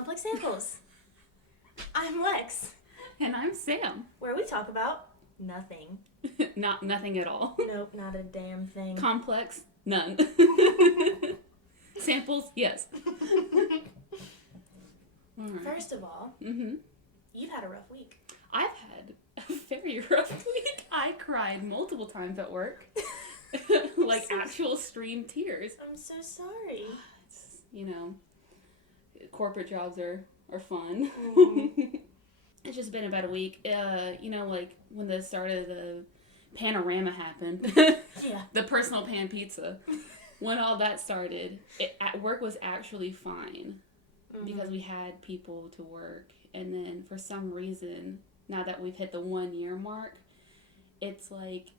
Complex Samples. I'm Lex. And I'm Sam. Where we talk about nothing. Nothing at all. Nope, not a damn thing. Complex? None. Samples? Yes. Right. First of all, you've had a rough week. I've had a very rough week. I cried multiple times at work. Like actual stream tears. I'm so sorry. It's, corporate jobs are fun. It's just been about a week. Like when the start of the panorama happened. Yeah. The personal pan pizza. When all that started, at work was actually fine. Because we had people to work. And then for some reason, now that we've hit the 1 year mark, it's like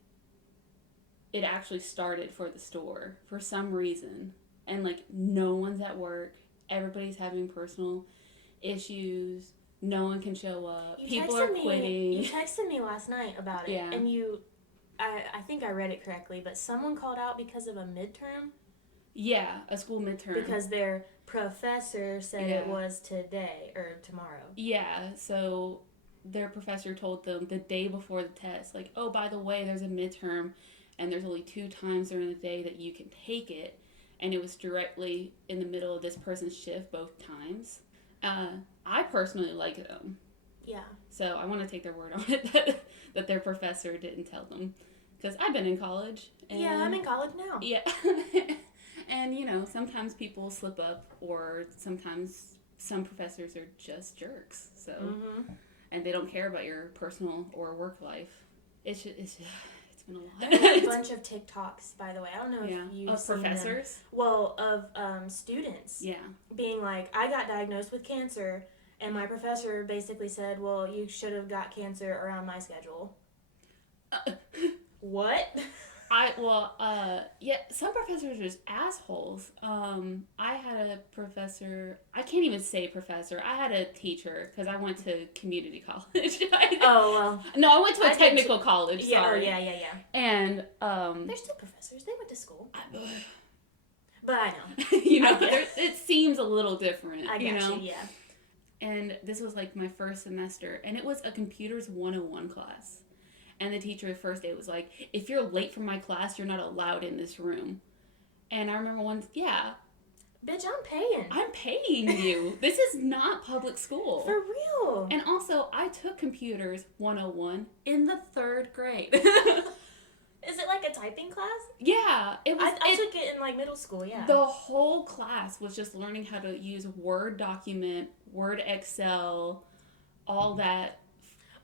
it actually started for the store for some reason. And like no one's at work. Everybody's having personal issues. No one can show up. People are quitting. You texted me last night about it. Yeah. And I think I read it correctly, but someone called out because of a midterm. Yeah, a school midterm. Because their professor said it was today or tomorrow. Yeah, so their professor told them the day before the test, like, oh, by the way, there's a midterm, and there's only 2 times during the day that you can take it. And it was directly in the middle of this person's shift both times. I personally like them. Yeah. So I want to take their word on it that their professor didn't tell them. Because I've been in college. And yeah, I'm in college now. Yeah. And, sometimes people slip up, or sometimes some professors are just jerks. So, and they don't care about your personal or work life. It's been a lot. There's a bunch of TikToks, by the way. I don't know if you've seen professors? them. Well, of students. Yeah. Being like, I got diagnosed with cancer, and my professor basically said, well, you should have got cancer around my schedule. What? Some professors are just assholes. I had a professor, I can't even say professor, I had a teacher, because I went to community college. No, I went to a technical college, sorry. Yeah. And, they're still professors, they went to school. But I know. It seems a little different, I got you, yeah. And this was like my first semester, and it was a computers 101 class. And the teacher the first day was like, if you're late for my class, you're not allowed in this room. And I remember once, bitch, I'm paying. I'm paying you. This is not public school. For real. And also, I took computers 101 in the 3rd grade. Is it like a typing class? Yeah. It was. I took it in like middle school, yeah. The whole class was just learning how to use Word document, Word Excel, all that.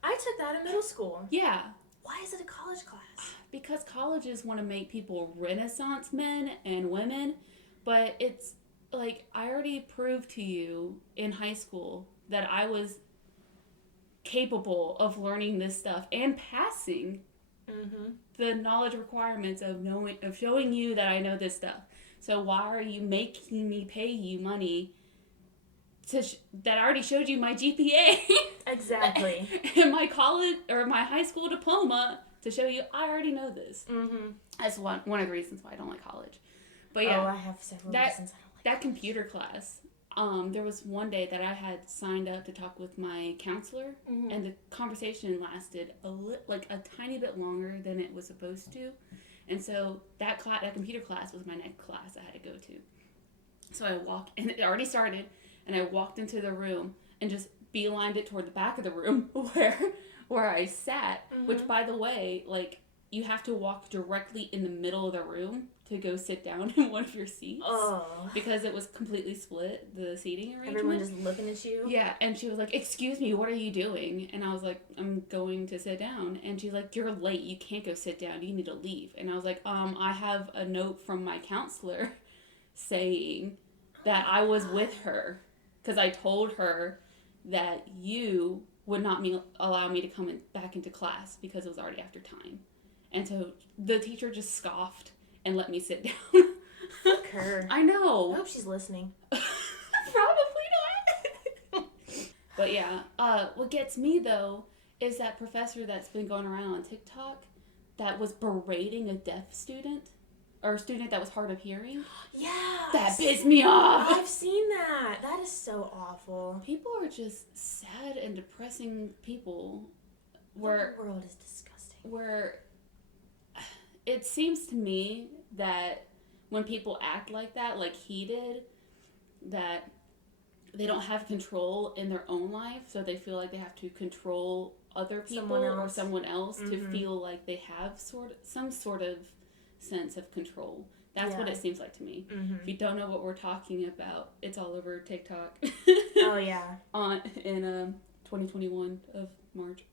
I took that in middle school. Yeah. Why is it a college class? Because colleges want to make people Renaissance men and women, but it's like I already proved to you in high school that I was capable of learning this stuff and passing the knowledge requirements of showing you that I know this stuff. So why are you making me pay you money that I already showed you my GPA? Exactly. And my college or my high school diploma to show you I already know this. That's one of the reasons why I don't like college. But yeah, I have several reasons I don't like that computer class. There was one day that I had signed up to talk with my counselor, and the conversation lasted a tiny bit longer than it was supposed to. And so that computer class was my next class I had to go to. So I walked, and it already started, and I walked into the room and just beelined it toward the back of the room where I sat, which, by the way, like, you have to walk directly in the middle of the room to go sit down in one of your seats. Oh. Because it was completely split, the seating arrangement. Everyone just looking at you? Yeah, and she was like, excuse me, what are you doing? And I was like, I'm going to sit down. And she's like, you're late, you can't go sit down, you need to leave. And I was like, I have a note from my counselor saying that I was with her. Because I told her that you would not allow me to come back into class because it was already after time. And so the teacher just scoffed and let me sit down. Fuck her. I know. I hope she's listening. Probably not. But yeah, what gets me though is that professor that's been going around on TikTok that was berating a deaf student. or a student that was hard of hearing. Yeah. That pissed me off. I've seen that. That is so awful. People are just sad and depressing people. The world is disgusting. Where it seems to me that when people act like that, like he did, that they don't have control in their own life, so they feel like they have to control other people or someone else to feel like they have some sort of sense of control. That's what it seems like to me. If you don't know what we're talking about, it's all over TikTok. Oh yeah. In 2021 of March.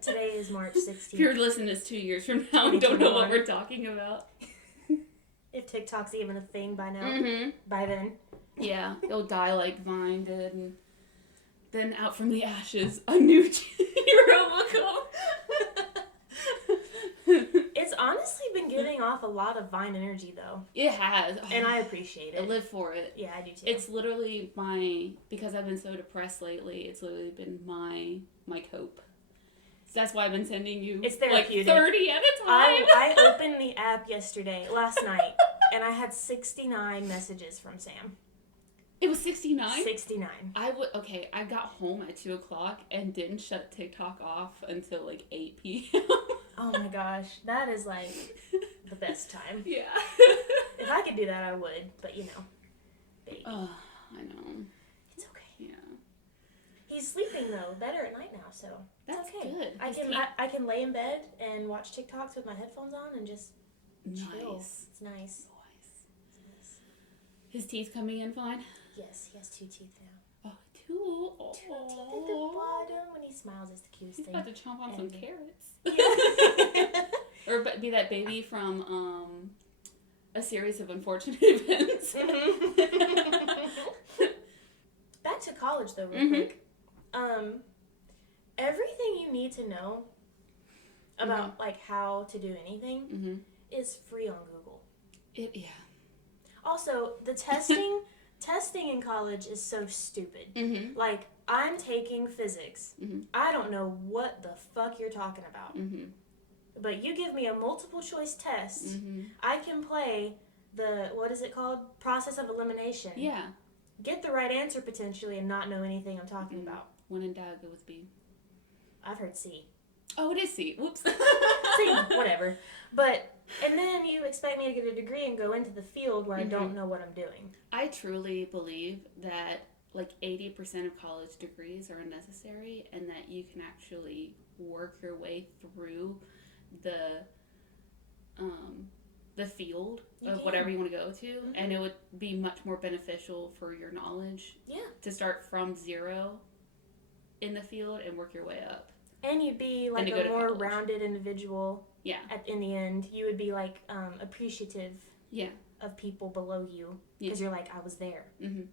Today is March 16th. If you're listening to this 2 years from now and don't know what we're talking about. If TikTok's even a thing by now. By then. Yeah. It'll die like Vine did, and then out from the ashes, a new hero will come. It's honestly been giving off a lot of Vine energy, though. It has. And I appreciate it. I live for it. Yeah, I do too. It's literally because I've been so depressed lately, it's literally been my cope. So that's why I've been sending you like 30 at a time. I opened the app last night, and I had 69 messages from Sam. It was 69? 69. I got home at 2 o'clock and didn't shut TikTok off until like 8 p.m. Oh my gosh, that is like the best time. Yeah. If I could do that, I would, but you know, baby. Oh, I know. It's okay. Yeah. He's sleeping though, better at night now, so that's okay. Good. I can lay in bed and watch TikToks with my headphones on and just chill. It's nice. His teeth coming in fine? Yes, he has 2 teeth now. Oh, 2? Oh. 2 teeth at the bottom. When he smiles, it's the cutest thing. He's about to chomp on some carrots. Yeah. Or be that baby from A Series of Unfortunate Events. Back to college though, real quick. Everything you need to know about like how to do anything is free on Google. Yeah. Also, the testing in college is so stupid. Like, I'm taking physics. I don't know what the fuck you're talking about. But you give me a multiple choice test, I can play what is it called? Process of elimination. Yeah. Get the right answer potentially and not know anything I'm talking about. When in doubt, go with B. I've heard C. Oh, it is C. Whoops. C, whatever. And then you expect me to get a degree and go into the field where I don't know what I'm doing. I truly believe that like 80% of college degrees are unnecessary and that you can actually work your way through the field of whatever you want to go to, and it would be much more beneficial for your knowledge to start from zero in the field and work your way up. And you'd be like a more rounded individual. Yeah. In the end, you would be like appreciative. Yeah. Of people below you because you're like, I was there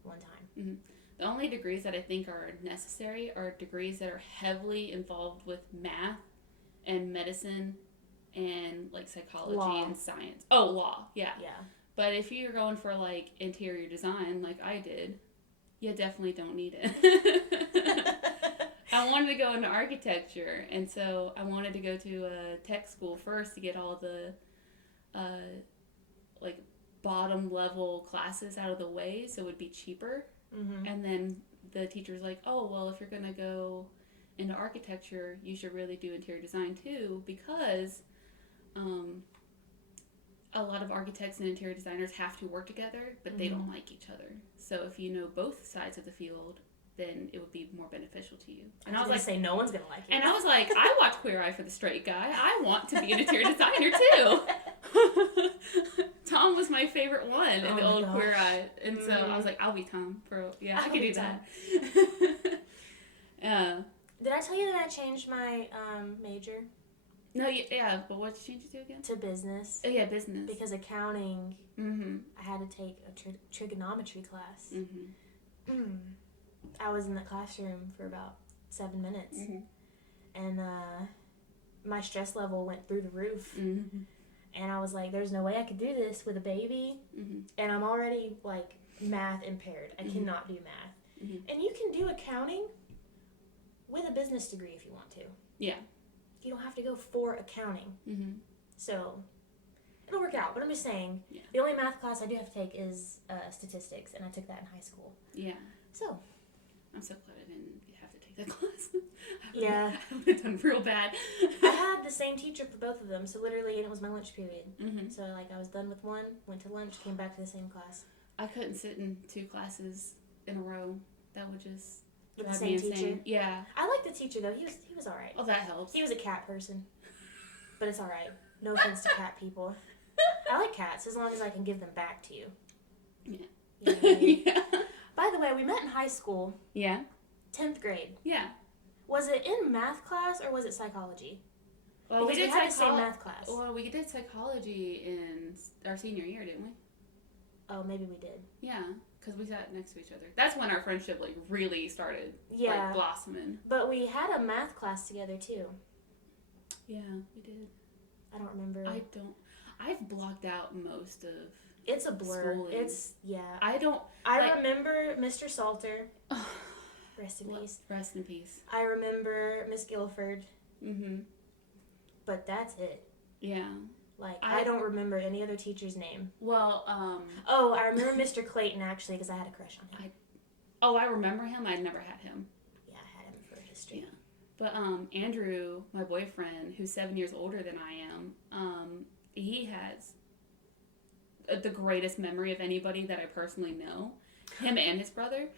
one time. The only degrees that I think are necessary are degrees that are heavily involved with math and medicine and like psychology and science. Oh, law. Yeah. Yeah. But if you're going for like interior design, like I did, you definitely don't need it. I wanted to go into architecture, and so I wanted to go to a tech school first to get all the like bottom level classes out of the way so it would be cheaper. And then the teacher's like, oh, well, if you're going to go into architecture, you should really do interior design too, because a lot of architects and interior designers have to work together, but they don't like each other. So if you know both sides of the field, then it would be more beneficial to you. And I was like, say no one's gonna like you. And I was like, I watch Queer Eye for the Straight Guy. I want to be an interior designer too. Tom was my favorite one in the old Queer Eye, and so I was like, I'll be Tom for I could do that. Did I tell you that I changed my major? No, yeah, but what did you change it to again? To business. Oh yeah, business. Because accounting, I had to take a trigonometry class. I was in the classroom for about 7 minutes, and my stress level went through the roof. And I was like, there's no way I could do this with a baby, and I'm already like math impaired. I cannot do math. And you can do accounting with a business degree if you want to. Yeah. You don't have to go for accounting. So It'll work out. But I'm just saying, the only math class I do have to take is statistics, and I took that in high school. Yeah. So. I'm so glad I didn't have to take that class. I would have done real bad. I had the same teacher for both of them, so literally, and it was my lunch period. Mm-hmm. So, like, I was done with one, went to lunch, came back to the same class. I couldn't sit in 2 classes in a row. That would just with the same teacher? Yeah. I like the teacher, though. He was all right. Oh, that helps. He was a cat person. But it's all right. No offense to cat people. I like cats as long as I can give them back to you. Yeah. You know what I mean? Yeah. By the way, we met in high school. Yeah. 10th grade. Yeah. Was it in math class or was it psychology? Well, because we had the same math class. Well, we did psychology in our senior year, didn't we? Oh, maybe we did. Yeah, because we sat next to each other. That's when our friendship, like, really started, like, blossoming. But we had a math class together, too. Yeah, we did. I don't remember. I've blocked out most of it's a blur. schooling. I remember Mr. Salter. Rest in peace. Rest in peace. I remember Miss Guilford. Mm-hmm. But that's it. Yeah. Like, I don't remember any other teacher's name. Well, Oh, I remember Mr. Clayton, actually, because I had a crush on him. I remember him. I'd never had him. Yeah, I had him for history. Yeah. But, Andrew, my boyfriend, who's 7 years older than I am, he has the greatest memory of anybody that I personally know. Him and his brother.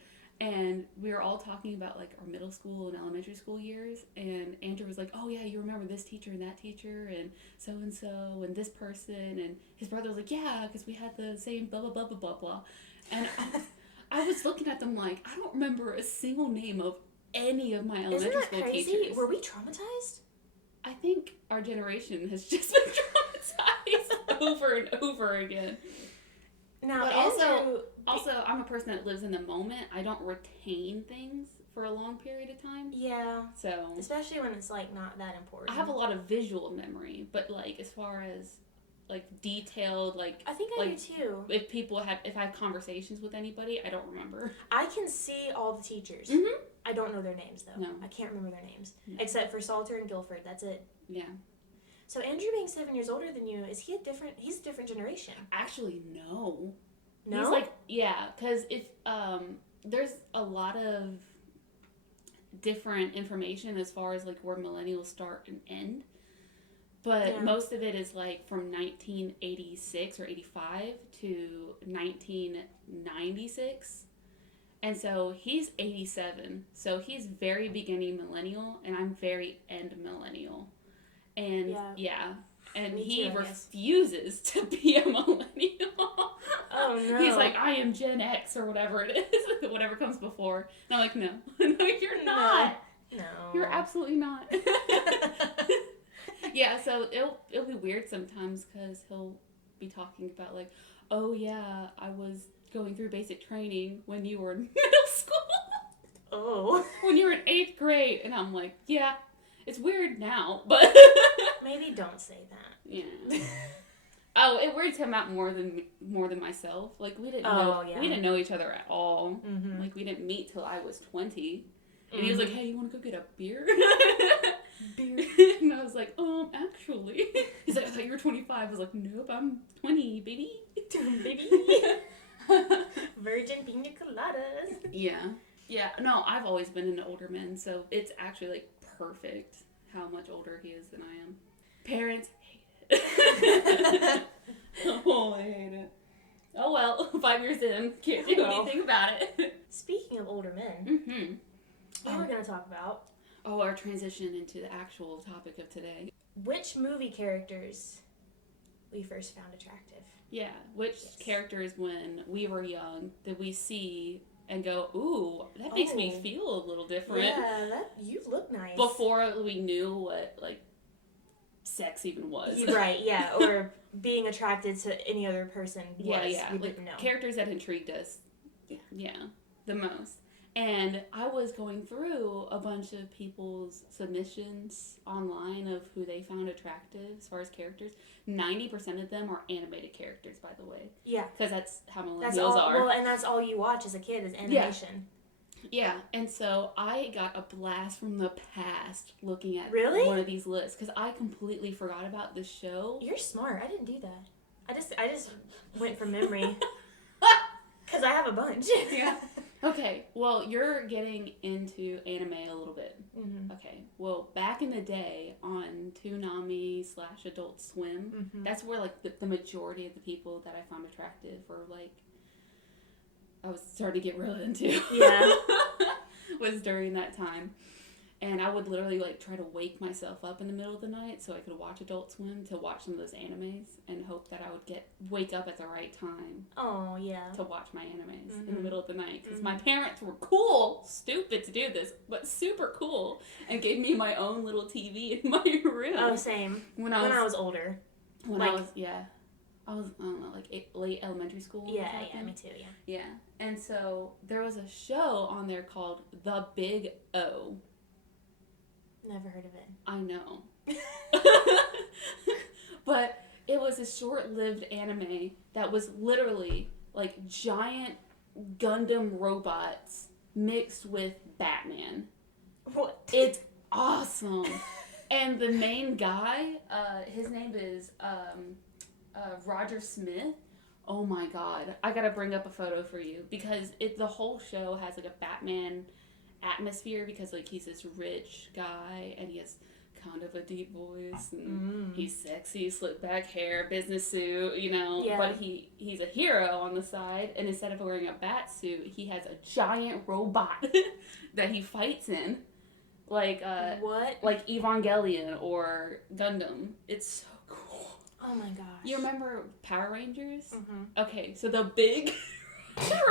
And we were all talking about, like, our middle school and elementary school years, and Andrew was like, oh, yeah, you remember this teacher and that teacher, and so-and-so, and this person, and his brother was like, yeah, because we had the same blah, blah, blah, blah, blah, blah. And I was looking at them like, I don't remember a single name of any of my elementary school teachers. Isn't that crazy? Were we traumatized? I think our generation has just been traumatized over and over again. Now, but also, I'm a person that lives in the moment. I don't retain things for a long period of time. Yeah. So. Especially when it's, like, not that important. I have a lot of visual memory, but, like, as far as, like, detailed, like. I think I do too. If I have conversations with anybody, I don't remember. I can see all the teachers. Mm-hmm. I don't know their names, though. No. I can't remember their names. No. Except for Salter and Guilford. That's it. Yeah. So Andrew being 7 years older than you, he's a different generation? Actually, no. No? He's like, yeah, because if, there's a lot of different information as far as, like, where millennials start and end. But most of it is, like, from 1986 or 85 to 1996. And so he's 87. So he's very beginning millennial, and I'm very end millennial. And, and he refuses to be a millennial. Oh, no. He's like, I am Gen X or whatever it is, whatever comes before. And I'm like, no. No, you're not. No. You're absolutely not. Yeah, so it'll be weird sometimes because he'll be talking about, like, oh, yeah, I was going through basic training when you were in middle school. Oh. When you were in 8th grade. And I'm like, yeah, it's weird now, but... Maybe don't say that. Yeah. Oh, it weirds him out more than myself. Like, we didn't know each other at all. Mm-hmm. Like, we didn't meet till I was 20. And he was like, hey, you want to go get a beer? Beer. And I was like, actually. He's like, I thought you were 25. I was like, nope, I'm 20, baby. Baby. Virgin pina coladas. Yeah. Yeah, no, I've always been into older men, so it's actually, like, perfect how much older he is than I am. Parents hate it. Oh, I hate it. Oh, well, 5 years in, can't do anything about it. Speaking of older men, mm-hmm. we're going to talk about... our transition into the actual topic of today. Which movie characters we first found attractive? Yeah, which characters when we were young did we see and go, ooh, that makes me feel a little different. Yeah, you look nice. Before we knew what, like, sex even was. Right, yeah, or being attracted to any other person was. Yeah. We like, didn't know. Characters that intrigued us. Yeah, the most. And I was going through a bunch of people's submissions online of who they found attractive as far as characters. 90% of them are animated characters, by the way. Yeah. Because that's how millennials are. Well, and that's all you watch as a kid is animation. Yeah, and so I got a blast from the past looking at one of these lists. Because I completely forgot about this show. You're smart. I didn't do that. I just went from memory. Because I have a bunch. Yeah. Okay, well, you're getting into anime a little bit. Mm-hmm. Okay, well, back in the day on Toonami/Adult Swim, that's where, like, the majority of the people that I found attractive were, like, I was starting to get really into. Yeah. Was during that time. And I would literally, like, try to wake myself up in the middle of the night so I could watch Adult Swim to watch some of those animes and hope that I would wake up at the right time. Oh, yeah. To watch my animes in the middle of the night. Because my parents were stupid to do this, but super cool, and gave me my own little TV in my room. Oh, same. When I was older. I was, I don't know, like late elementary school. Yeah, me too, yeah. Yeah. And so there was a show on there called The Big O. Never heard of it. I know. But it was a short-lived anime that was literally like giant Gundam robots mixed with Batman. What? It's awesome. And the main guy, his name is Roger Smith. Oh my god. I gotta bring up a photo for you because the whole show has like a Batman atmosphere because like he's this rich guy and he has kind of a deep voice and he's sexy, slick back hair, business suit, you know, but he's a hero on the side, and instead of wearing a bat suit, he has a giant robot that he fights in, like what? Like Evangelion or Gundam. It's so cool. Oh my gosh. You remember Power Rangers? Mm-hmm. Okay, so the big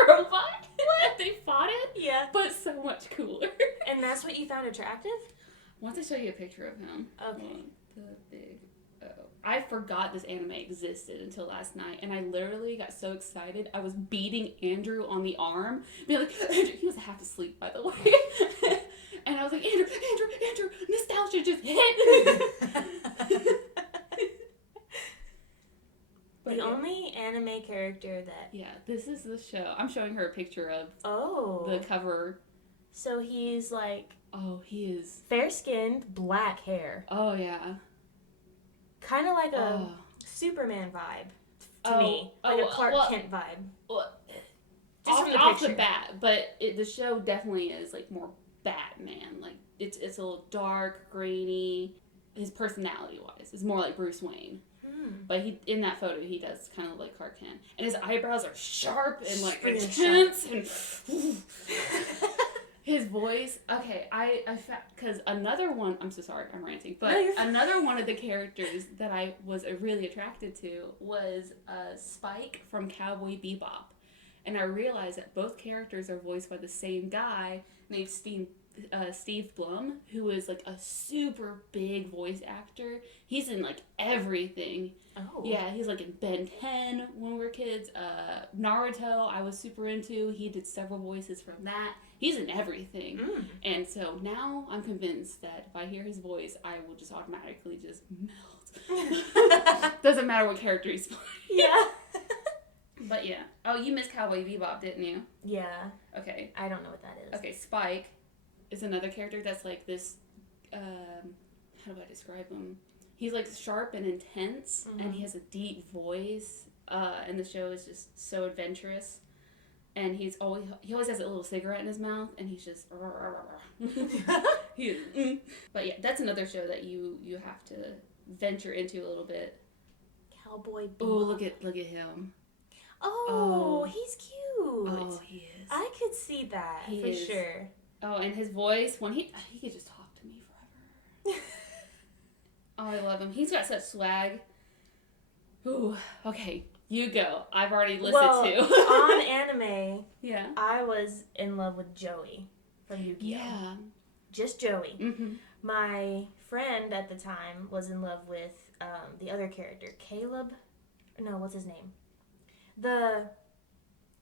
robot that they fought in? Yeah. But so much cooler. And that's what you found attractive? I want to show you a picture of him. Okay. The Big O. I forgot this anime existed until last night, and I literally got so excited. I was beating Andrew on the arm, being like, Andrew, he was half asleep, by the way. And I was like, Andrew, nostalgia just hit. The only anime character that... Yeah, this is the show. I'm showing her a picture of the cover. So he's like... Oh, he is... fair-skinned, black hair. Oh, yeah. Kind of like a Superman vibe to me. Like a Clark Kent vibe. Well, Just off the bat, but the show definitely is like more Batman. Like, it's a little dark, grainy. His personality-wise is more like Bruce Wayne. But in that photo, he does kind of like Clark Kent. And his eyebrows are sharp and like intense. And his voice. Okay, I found, because another one, I'm so sorry, I'm ranting. But another one of the characters that I was really attracted to was Spike from Cowboy Bebop. And I realized that both characters are voiced by the same guy named Steve Blum, who is like a super big voice actor. He's in like everything. Oh. Yeah, he's like in Ben 10 when we were kids. Naruto, I was super into. He did several voices from that. He's in everything. And so now I'm convinced that if I hear his voice, I will just automatically just melt. Doesn't matter what character he's playing. Yeah. But yeah. Oh, you missed Cowboy Bebop, didn't you? Yeah. Okay. I don't know what that is. Okay, Spike is another character that's like this, how do I describe him? He's like sharp and intense, and he has a deep voice, and the show is just so adventurous, and he always has a little cigarette in his mouth, and he's just but yeah, that's another show that you have to venture into a little bit. Cowboy Bebop. Oh, look at him. Oh, he's cute. Oh, he is. I could see that for sure. Oh, and his voice, when he could just talk to me forever. Oh, I love him. He's got such swag. Ooh, okay, you go. I've already listened to. On anime, yeah, I was in love with Joey from Yu-Gi-Oh. Yeah. Just Joey. Mm-hmm. My friend at the time was in love with the other character, Caleb. No, what's his name?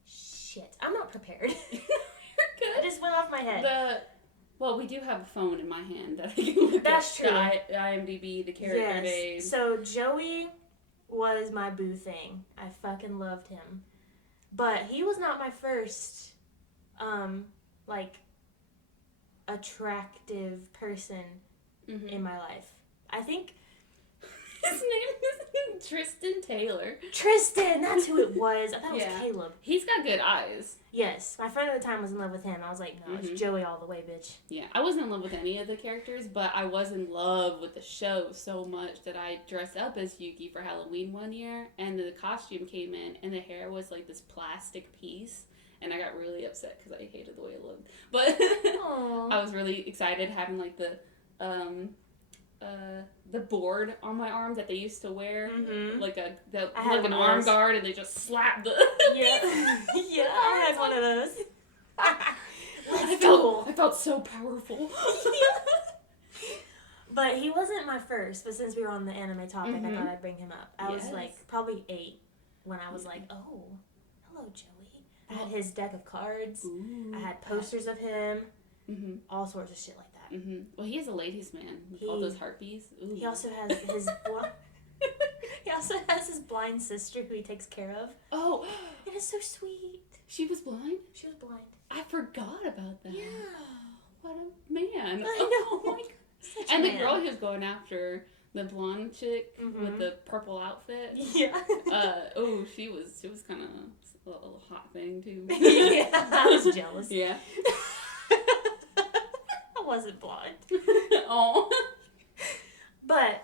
Shit, I'm not prepared. It just went off my head. Well, we do have a phone in my hand that I can look That's at. true. The IMDb, the character names. So Joey was my boo thing. I fucking loved him. But he was not my first, attractive person in my life. I think... His name is... Tristan Taylor. Tristan, that's who it was. I thought it was Caleb. He's got good eyes. Yes. My friend at the time was in love with him. I was like, no, it's Joey all the way, bitch. Yeah, I wasn't in love with any of the characters, but I was in love with the show so much that I dressed up as Yuki for Halloween one year, and the costume came in, and the hair was like this plastic piece, and I got really upset because I hated the way it looked. But I was really excited having like the board on my arm that they used to wear, like an arm guard, and they just slap the. Yeah, I had one of those. I felt so powerful. But he wasn't my first. But since we were on the anime topic, I thought I'd bring him up. I was like probably 8 when I was like, oh, hello, Joey. I had his deck of cards. Ooh, I had posters of him. All sorts of shit like that. Well, he is a ladies' man with all those harpies. Ooh. He also has his he also has his blind sister who he takes care of. Oh, it is so sweet. She was blind? She was blind. I forgot about that. Yeah. What a man. I know. Oh my God. And the girl he was going after, the blonde chick with the purple outfit. Yeah. She was kind of a little hot thing too. Yeah, I was jealous. Yeah. I wasn't blonde. Oh. But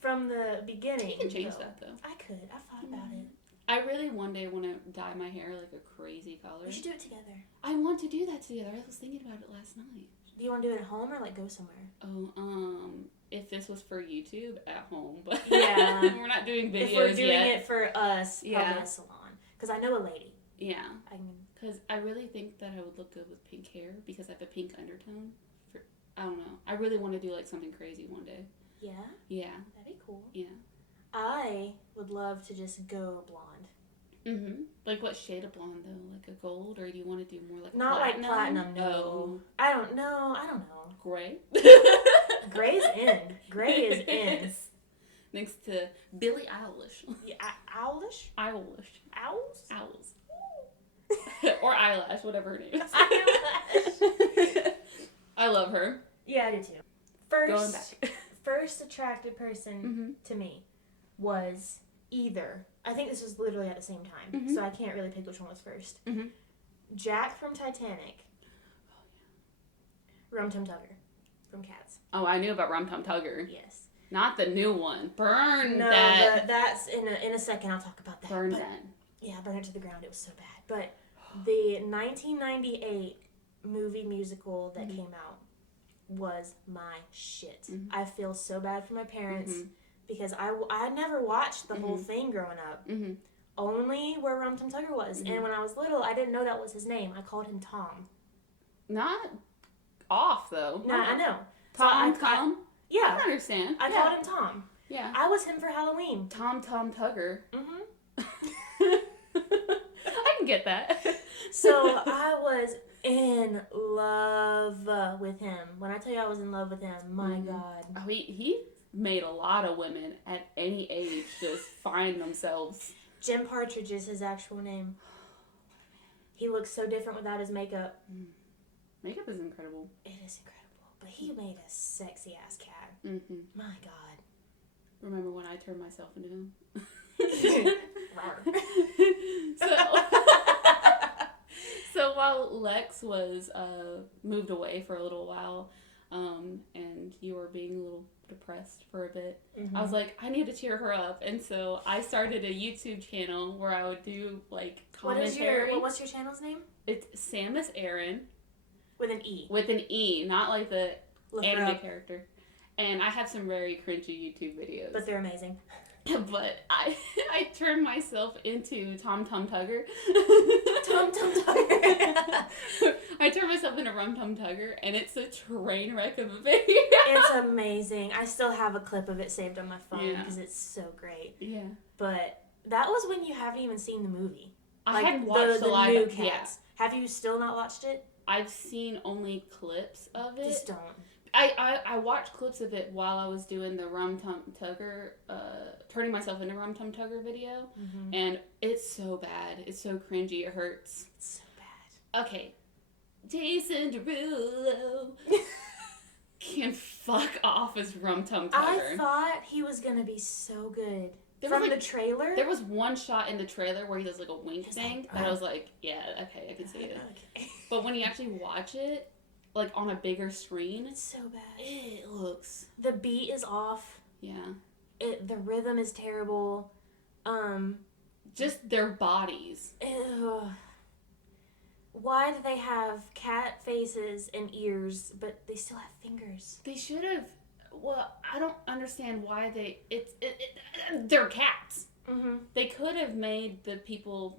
from the beginning, you can change that though. I could. I thought about it. I really one day want to dye my hair like a crazy color. We should do it together. I want to do that together. I was thinking about it last night. Do you want to do it at home or like go somewhere? Oh, if this was for YouTube, at home, but yeah, we're not doing videos yet. If we're doing it for us, probably yeah, a salon. Because I know a lady. Yeah, because I really think that I would look good with pink hair because I have a pink undertone. I don't know. I really want to do like something crazy one day. Yeah. Yeah. That'd be cool. Yeah. I would love to just go blonde. Like what shade of blonde though? Like a gold, or do you want to do more like not platinum? like platinum? No. Oh. I don't know. Gray. Gray's in. Gray is in. Next to Billie Eilish. Yeah, Owlish. Owls. Or eyelash, whatever her name is. Eyelash. I love her. Yeah, I do too. First attracted person to me was either, I think this was literally at the same time, so I can't really pick which one was first. Jack from Titanic. Rum Tum Tugger from Cats. Oh, I knew about Rum Tum Tugger. Yes. Not the new one. Burn no, that. That's in a second. I'll talk about that. Burn that. Yeah, burn it to the ground. It was so bad. But the 1998 movie musical that came out was my shit. I feel so bad for my parents because I never watched the whole thing growing up. Only where Rum Tum Tugger was. And when I was little, I didn't know that was his name. I called him Tom. Not off, though. No, I know. Tom? Yeah. I can understand. I called him Tom. Yeah. I was him for Halloween. Tom Tugger. I can get that. So I was in love with him. When I tell you I was in love with him, my God. Oh, he made a lot of women at any age just find themselves. Jim Partridge is his actual name. He looks so different without his makeup. Makeup is incredible. It is incredible. But he made a sexy ass cat. My God. Remember when I turned myself into him? So while Lex was moved away for a little while, and you were being a little depressed for a bit, I was like, I need to cheer her up, and so I started a YouTube channel where I would do like commentary. What's your channel's name? It's Samus Aran. With an E. With an E, not like the anime character. And I have some very cringy YouTube videos. But they're amazing. But I turned myself into Tom Tugger. Tom Tugger. I turned myself into Rum Tum Tugger, and it's a train wreck of a video. It's amazing. I still have a clip of it saved on my phone because it's so great. Yeah. But that was when you haven't even seen the movie. I hadn't watched the live. New Cats. Yeah. Have you still not watched it? I've seen only clips of it. Just don't. I watched clips of it while I was doing the Rum Tum Tugger, turning myself into Rum Tum Tugger video, and it's so bad. It's so cringy. It hurts. It's so bad. Okay. Jason Derulo. can fuck off as Rum Tum Tugger. I thought he was gonna be so good. From the trailer? There was one shot in the trailer where he does like a wink thing that I was like, yeah, okay, I can see it. Okay. But when you actually watch it, like on a bigger screen, it's so bad. It looks... The beat is off. Yeah. The rhythm is terrible. Just their bodies. Ew. Why do they have cat faces and ears, but they still have fingers? They should have... Well, I don't understand why they... They're cats. Mm-hmm. They could have made the people...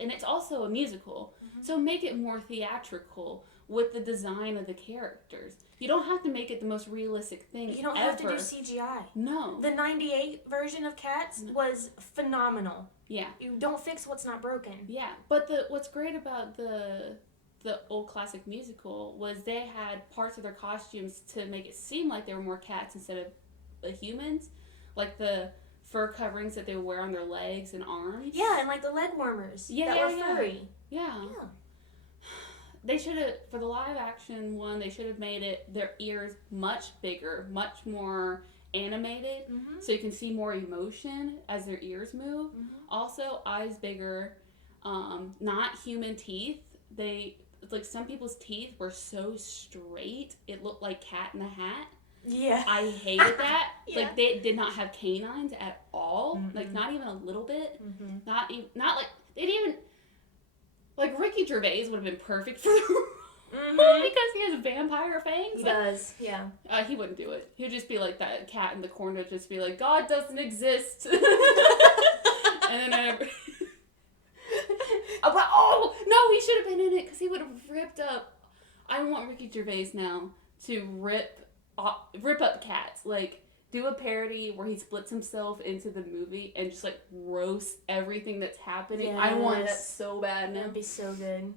And it's also a musical. Mm-hmm. So make it more theatrical with the design of the characters. You don't have to make it the most realistic thing ever. You don't have to do CGI. No. The 98 version of Cats was phenomenal. Yeah. You don't fix what's not broken. Yeah. But what's great about the old classic musical was they had parts of their costumes to make it seem like they were more cats instead of the humans. Like the fur coverings that they would wear on their legs and arms. Yeah, and like the leg warmers that were furry. Yeah. They should have, for the live action one, they should have made their ears much bigger, much more animated, so you can see more emotion as their ears move. Mm-hmm. Also, eyes bigger, not human teeth. Like some people's teeth were so straight, it looked like Cat in the Hat. Yeah. I hated that. Yeah. Like they did not have canines at all. Mm-hmm. Like not even a little bit. Mm-hmm. Not like, they didn't even... Like, Ricky Gervais would have been perfect for the role because he has vampire fangs. He does, yeah. He wouldn't do it. He would just be like that cat in the corner, just be like, God doesn't exist. And then but, no, he should have been in it because he would have ripped up. I want Ricky Gervais now to rip up cats. Like, do a parody where he splits himself into the movie and just, like, roast everything that's happening. Yes. I wanted that so bad now. That would be so good.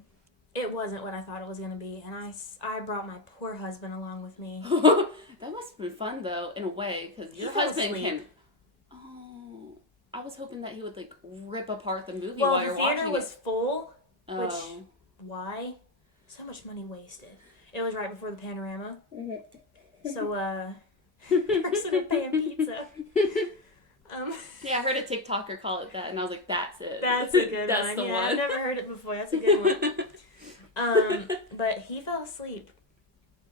It wasn't what I thought it was going to be, and I brought my poor husband along with me. That must have been fun, though, in a way, because your husband can... Oh, I was hoping that he would, like, rip apart the movie while you're watching it. Well, the theater was full, which, why? So much money wasted. It was right before the panorama. Mm-hmm. So, person of paying pizza. Yeah, I heard a TikToker call it that, and I was like, "That's it. That's a good That's one. the yeah, one." I've never heard it before. That's a good one. But he fell asleep,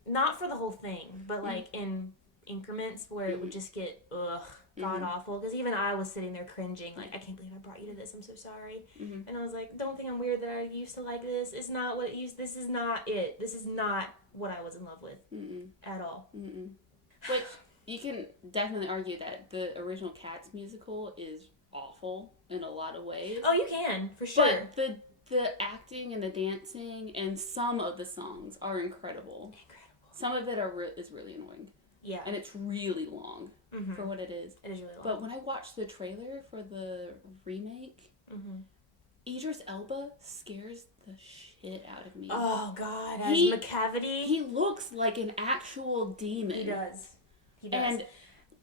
not for the whole thing, but like in increments where it would just get god awful. Because even I was sitting there cringing, like, I can't believe I brought you to this. I'm so sorry. Mm-hmm. And I was like, don't think I'm weird that I used to like this. It's not what it used. This is not it. This is not what I was in love with at all. Mm-mm. Which you can definitely argue that the original Cats musical is awful in a lot of ways. Oh, you can, for sure. But the acting and the dancing and some of the songs are incredible. Some of it is really annoying. Yeah. And it's really long for what it is. It is really long. But when I watched the trailer for the remake, Idris Elba scares the shit out of me. Oh, God. As McCavity. He looks like an actual demon. He does. And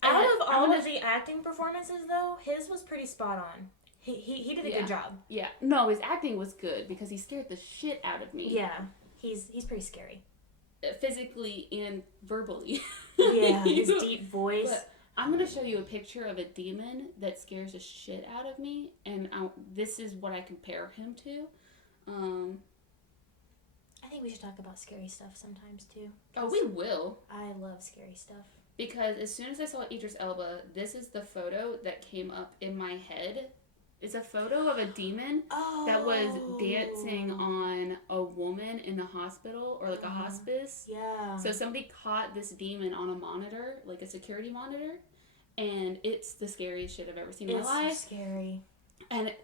out of all of the acting performances, though, his was pretty spot on. He did a good job. Yeah. No, his acting was good because he scared the shit out of me. Yeah. He's pretty scary. Physically and verbally. Yeah, his deep voice. But I'm going to show you a picture of a demon that scares the shit out of me, and this is what I compare him to. I think we should talk about scary stuff sometimes, too. Oh, we will. I love scary stuff. Because as soon as I saw Idris Elba, this is the photo that came up in my head. It's a photo of a demon that was dancing on a woman in a hospital or like a hospice. Yeah. So somebody caught this demon on a monitor, like a security monitor, and it's the scariest shit I've ever seen in my life. It's so scary. And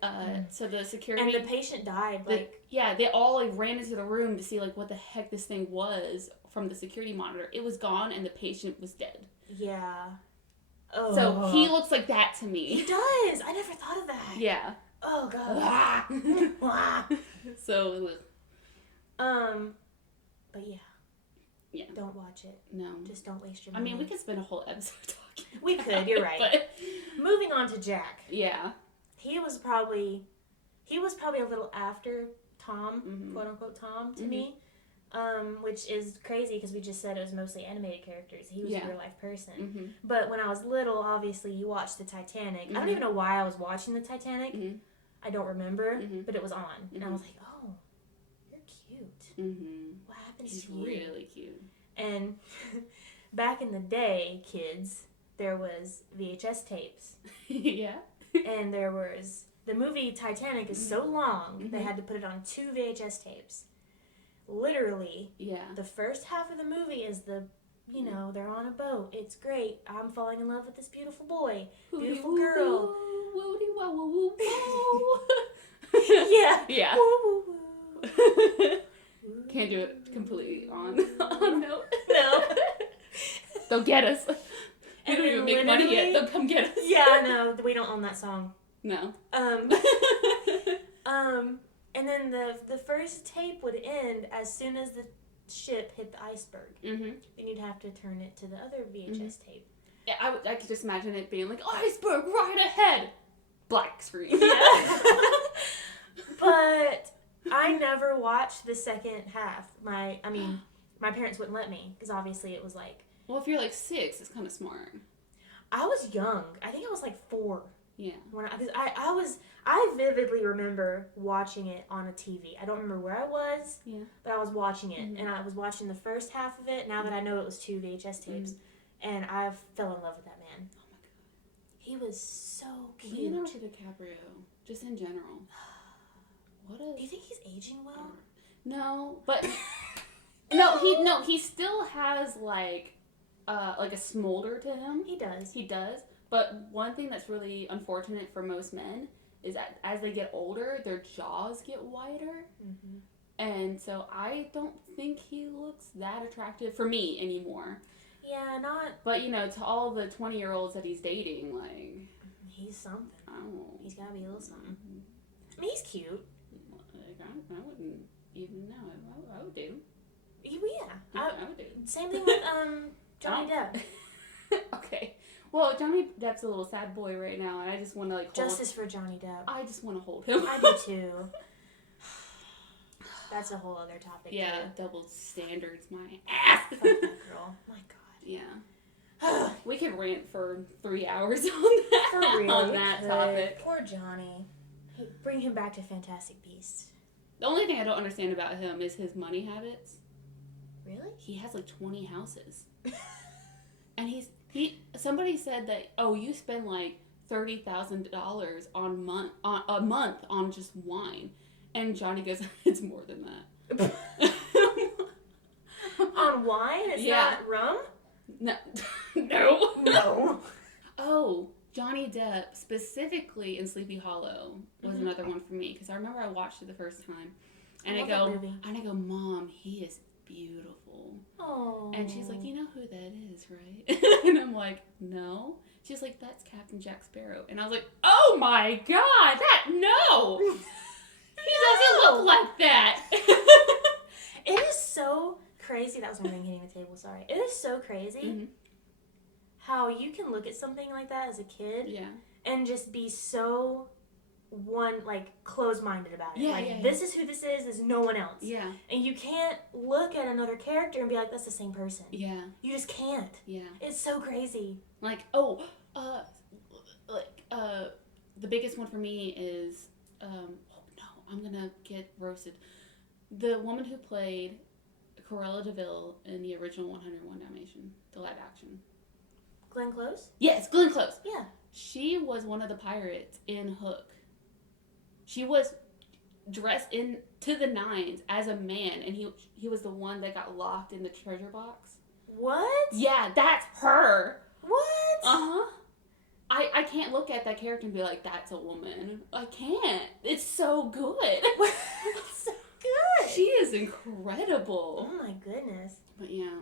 so the security... And the patient died. They all like ran into the room to see like what the heck this thing was from the security monitor. It was gone and the patient was dead. Yeah. Oh. So he looks like that to me. He does. I never thought of that. Yeah. Oh, God. So. But yeah. Yeah. Don't watch it. No. Just don't waste your money. I mean, we could spend a whole episode talking. We could. You're right. But... Moving on to Jack. Yeah. He was probably a little after Tom, quote unquote Tom, to me. which is crazy because we just said it was mostly animated characters. He was a real life person. Mm-hmm. But when I was little, obviously, you watched the Titanic. I don't even know why I was watching the Titanic. I don't remember, but it was on. And I was like, oh, you're cute. What happens to you? He's really cute. And back in the day, kids, there was VHS tapes. Yeah. And there was... The movie Titanic is so long, they had to put it on 2 VHS tapes. Literally, the first half of the movie is the, they're on a boat. It's great. I'm falling in love with this beautiful boy. Beautiful girl. Yeah. Yeah. Woo, woo, woo. Can't do it completely on note. No. They'll get us. We And don't even make money yet. They'll come get us. Yeah, no, we don't own that song. No. And then the first tape would end as soon as the ship hit the iceberg. Then you'd have to turn it to the other VHS tape. Yeah, I could just imagine it being like, iceberg right ahead! Black screen. Yeah. But I never watched the second half. My parents wouldn't let me, because obviously it was like... Well, if you're like 6, it's kind of smart. I was young. I think I was like 4. Yeah. I vividly remember watching it on a TV. I don't remember where I was, but I was watching it, and I was watching the first half of it. Now that I know it was 2 VHS tapes, and I fell in love with that man. Oh my god, he was so cute. Leonardo DiCaprio, just in general. Do you think he's aging well? No, but he still has like a smolder to him. He does. He does. But one thing that's really unfortunate for most men is that as they get older, their jaws get wider. And so I don't think he looks that attractive for me anymore. Yeah, not... But, to all the 20-year-olds that he's dating, like... He's something. Oh. He's gotta be a little something. I mean, he's cute. Like, I wouldn't even know. I would date him. Yeah. I would date him. Same thing with Johnny Depp. Okay. Well, Johnny Depp's a little sad boy right now, and I just want to, like, hold... Justice for Johnny Depp. I just want to hold him. I do, too. That's a whole other topic, yeah, too. double standards, my ass. Fuck that girl. My God. Yeah. We could rant for 3 hours on that, for real, on that topic. Poor Johnny. Hey, bring him back to Fantastic Beasts. The only thing I don't understand about him is his money habits. Really? He has, like, 20 houses. And somebody said that, you spend like $30,000 on a month on just wine, and Johnny goes, it's more than that. On wine? It's not rum? No. Oh, Johnny Depp specifically in Sleepy Hollow was another one for me, because I remember I watched it the first time, and I go, Mom, he is beautiful. Oh. And she's like, you know who that is, right? And I'm like, no. She's like, that's Captain Jack Sparrow. And I was like, oh my God, no. He doesn't look like that. It is so crazy. That was my ring hitting the table, sorry. It is so crazy how you can look at something like that as a kid and just be so closed-minded about it. This is who this is, there's no one else. Yeah. And you can't look at another character and be like, that's the same person. Yeah. You just can't. Yeah. It's so crazy. Like, the biggest one for me is, I'm gonna get roasted. The woman who played Cruella de Vil in the original 101 Dalmatian, the live action. Glenn Close? Yes, Glenn Close. Yeah. She was one of the pirates in Hook. She was dressed in to the nines as a man, and he was the one that got locked in the treasure box. What? Yeah, that's her. What? Uh-huh. I can't look at that character and be like, that's a woman. I can't. It's so good. It's so good. She is incredible. Oh my goodness. But yeah.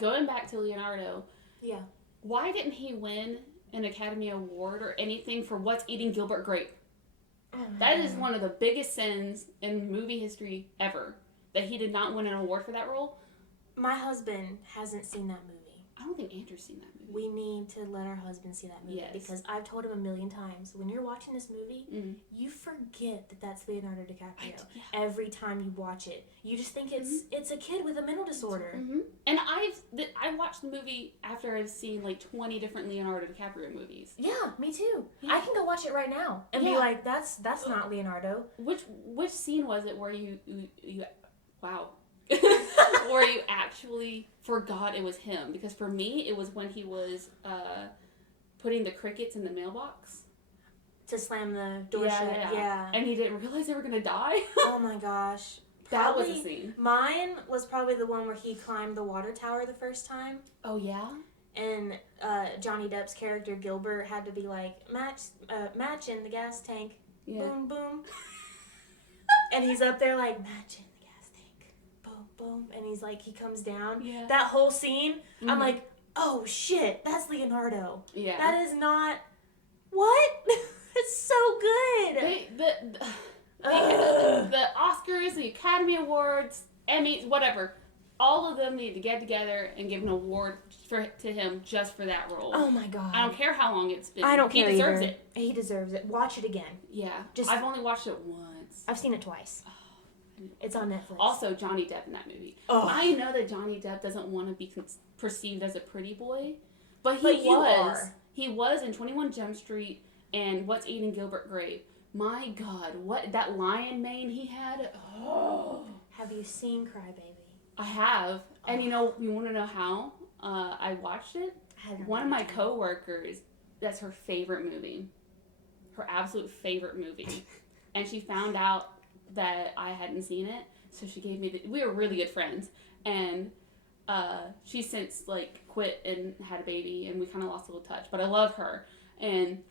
Going back to Leonardo. Yeah. Why didn't he win an Academy Award or anything for What's Eating Gilbert Grape? That is one of the biggest sins in movie history ever. That he did not win an award for that role. My husband hasn't seen that movie. I don't think Andrew's seen that movie. We need to let our husband see that movie because I've told him a million times, when you're watching this movie, you forget that that's Leonardo DiCaprio. Every time you watch it, you just think it's a kid with a mental disorder. And I watched the movie after I've seen like 20 different Leonardo DiCaprio movies. Yeah, me too. Yeah. I can go watch it right now and be like, that's not Leonardo. Which scene was it where you wow. Where you actually forgot it was him? Because for me, it was when he was putting the crickets in the mailbox. To slam the door shut. Yeah. And he didn't realize they were going to die. Oh my gosh. That was the scene. Mine was probably the one where he climbed the water tower the first time. Oh, yeah? And Johnny Depp's character, Gilbert, had to be like, match in the gas tank. Yeah. Boom, boom. And he's up there like, match in the gas tank. Boom, boom. And he's like, he comes down. Yeah. That whole scene, I'm like, oh shit, that's Leonardo. Yeah. That is not... What? It's so good. The Oscars, the Academy Awards, Emmys, whatever, all of them need to get together and give an award to him just for that role. Oh my god! I don't care how long it's been. I don't care. He deserves it. He deserves it. Watch it again. Yeah. I've only watched it once. I've seen it twice. It's on Netflix. Also, Johnny Depp in that movie. Oh. I know that Johnny Depp doesn't want to be perceived as a pretty boy, but he was. He was in 21 Jump Street and What's Eating Gilbert Grape. My God, what that lion mane he had. Oh. Have you seen Cry Baby? I have. And you want to know how I watched it? One of my coworkers, that's her favorite movie. Her absolute favorite movie. And she found out that I hadn't seen it, so she gave me we were really good friends. And she's since quit and had a baby, and we kind of lost a little touch, but I love her. And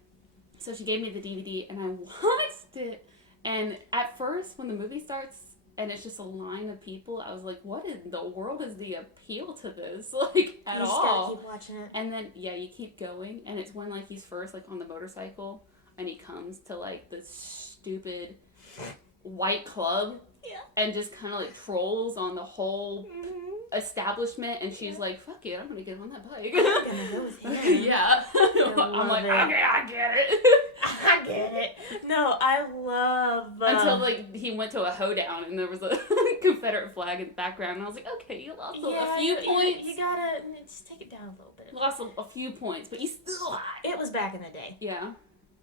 so she gave me the DVD, and I watched it. And at first, when the movie starts, and it's just a line of people, I was like, what in the world is the appeal to this? At all. You just gotta keep watching it. And then, you keep going, and it's when, he's first, on the motorcycle, and he comes to, this stupid white club, and just kind of, trolls on the whole establishment, and she's like, fuck it, I'm gonna get on that bike. I'm gonna go with him. Yeah. I'm like, okay, I get it. I get it. No, I love... Until, he went to a hoedown, and there was a Confederate flag in the background, and I was like, okay, you lost a few points. You gotta just take it down a little bit. Lost a few points, but you still had. It was back in the day. Yeah.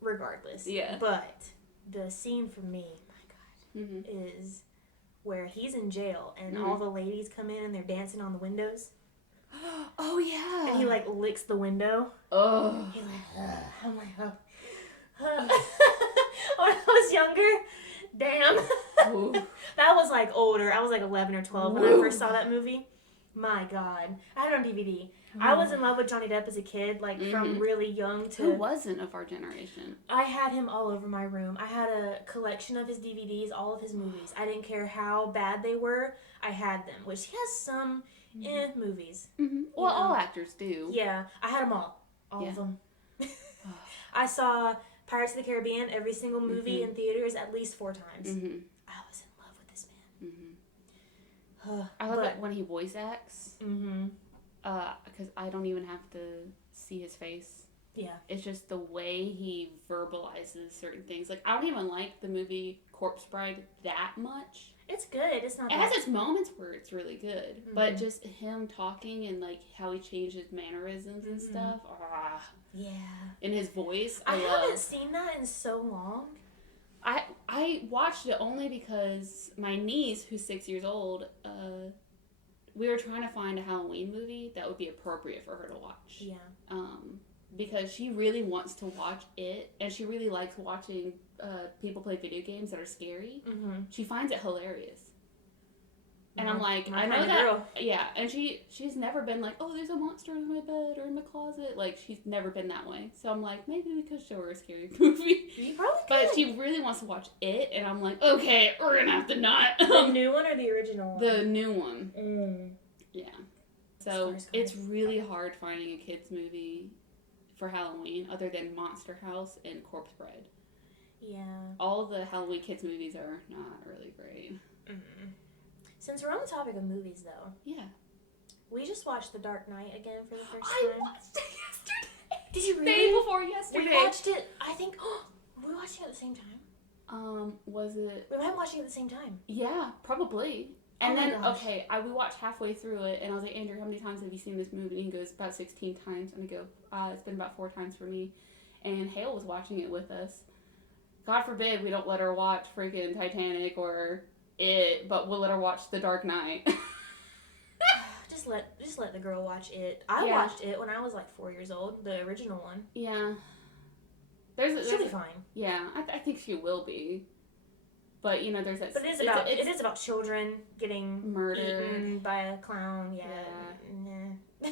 Regardless. Yeah. But the scene for me, my God, is where he's in jail, and all the ladies come in, and they're dancing on the windows. Oh, yeah. And he, licks the window. Oh. He's like, I'm like, oh. When I was younger, damn. That was older. I was 11 or 12 when I first saw that movie. My God. I had it on DVD. I was in love with Johnny Depp as a kid, from really young to... Who wasn't of our generation? I had him all over my room. I had a collection of his DVDs, all of his movies. I didn't care how bad they were. I had them, which he has some movies. Well, all actors do. Yeah. I had them all. All of them. I saw Pirates of the Caribbean, every single movie in theaters at least 4 times. I was in love with this man. I love it when he voice acts. Because I don't even have to see his face. Yeah. It's just the way he verbalizes certain things. I don't even like the movie Corpse Bride that much. It's good. It's not. It has its moments where it's really good, but just him talking and how he changes mannerisms and stuff. Yeah. In his voice, I haven't seen that in so long. I watched it only because my niece, who's 6 years old, we were trying to find a Halloween movie that would be appropriate for her to watch. Yeah. Because she really wants to watch it, and she really likes watching people play video games that are scary. She finds it hilarious. And I'm like, I know that. Girl. Yeah, and she's never been like, oh, there's a monster in my bed or in my closet. She's never been that way. So I'm like, maybe we could show her a scary movie. You probably could. But she really wants to watch it, and I'm like, okay, we're gonna have to not. The new one or the original one? The new one. Yeah. So it's really hard finding a kids movie for Halloween other than Monster House and Corpse Bride. Yeah. All the Halloween kids movies are not really great. Since we're on the topic of movies, though. Yeah. We just watched The Dark Knight again for the first I time. watched it yesterday. Did you really? Day before yesterday. We watched it, I think, were we watching it at the same time? Was it? We might have watched it at the same time. Yeah, probably. Oh And my then, gosh. okay, we watched halfway through it, and I was like, Andrew, how many times have you seen this movie? And he goes, about 16 times. And I go, it's been about 4 times for me. And Hale was watching it with us. God forbid we don't let her watch freaking Titanic or It, but we'll let her watch The Dark Knight. Just let the girl watch it. I Yeah. watched it when I was like 4 years old, the original one. Yeah. She'll be fine. Yeah, I think she will be. But, you know, there's that... But it is about children getting murder. eaten by a clown. Yeah. Nah.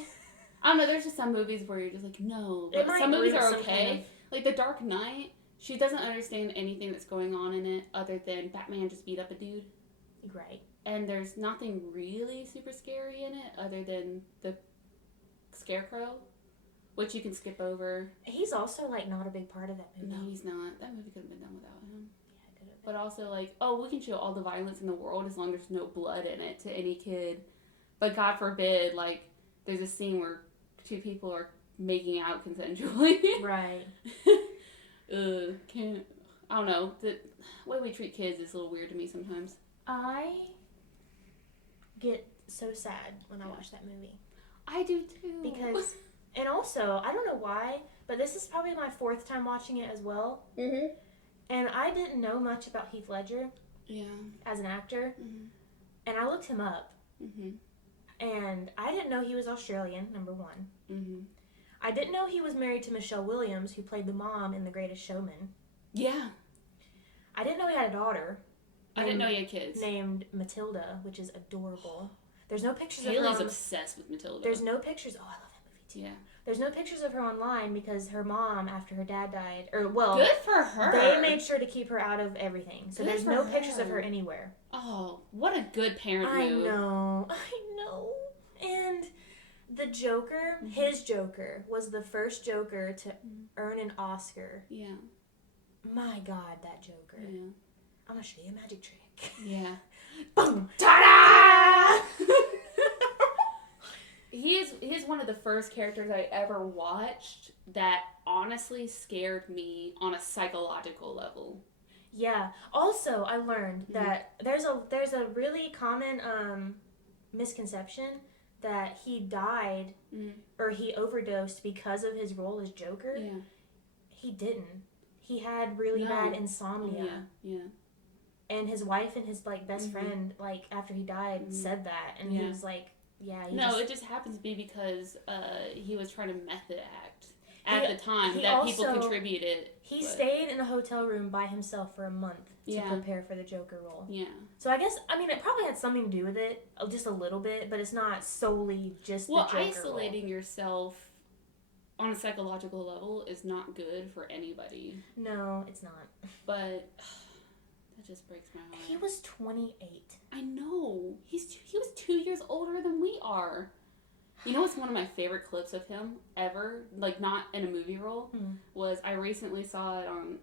I don't know, there's just some movies where you're just like, no. But some movies are okay. Like The Dark Knight, she doesn't understand anything that's going on in it other than Batman just beat up a dude. Right. And there's nothing really super scary in it other than the Scarecrow, which you can skip over. He's also, like, not a big part of that movie. No, he's not. That movie could have been done without him. Yeah, it could have been. But also, like, we can show all the violence in the world as long as there's no blood in it to any kid. But God forbid, like, there's a scene where 2 people are making out consensually. Right. I don't know. The way we treat kids is a little weird to me sometimes. I get so sad when I watch that movie. I do too. Because, and also, I don't know why, but this is probably my 4th time watching it as well. Mm-hmm. And I didn't know much about Heath Ledger as an actor. Mm-hmm. And I looked him up. Mm-hmm. And I didn't know he was Australian, number 1. Mm-hmm. I didn't know he was married to Michelle Williams, who played the mom in The Greatest Showman. Yeah. I didn't know he had a daughter. I didn't know he had kids. Named Matilda, which is adorable. There's no pictures of her. Haley's obsessed with Matilda. There's no pictures. Oh, I love that movie too. Yeah. There's no pictures of her online because her mom, after her dad died, good for her. They made sure to keep her out of everything. So Good there's no pictures of her anywhere. Oh, what a good parent move. I know. And the Joker, his Joker, was the first Joker to earn an Oscar. Yeah. My God, that Joker. Yeah. I'm going to show you a magic trick. Yeah. Boom! Ta-da! He is one of the first characters I ever watched that honestly scared me on a psychological level. Yeah. Also, I learned that there's a really common misconception that he died or he overdosed because of his role as Joker. Yeah. He didn't. He had really bad insomnia. Yeah. And his wife and his best friend, after he died, said that, and he was like, "Yeah." It just happens to be because he was trying to method act at the time that also, people contributed. He stayed in a hotel room by himself for a month to prepare for the Joker role. Yeah. So I guess it probably had something to do with it, just a little bit, but it's not solely just the Joker isolating role. Yourself on a psychological level is not good for anybody. No, it's not. But that just breaks my heart. He was 28. I know. He was 2 years older than we are. You know what's one of my favorite clips of him ever? Like, not in a movie role, was I recently saw it on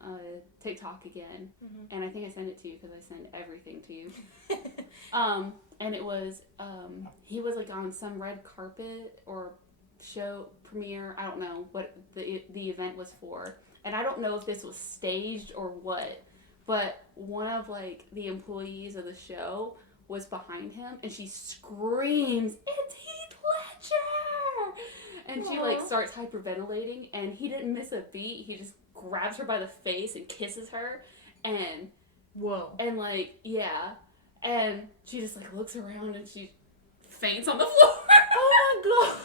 TikTok again, and I think I sent it to you because I send everything to you. And it was, he was on some red carpet or show premiere. I don't know what the event was for, and I don't know if this was staged or what, but one of the employees of the show was behind him, and she screams, "It's Heath Ledger!" And she starts hyperventilating, and he didn't miss a beat. He just grabs her by the face and kisses her, and whoa, and and she just looks around and she faints on the floor. Oh my God.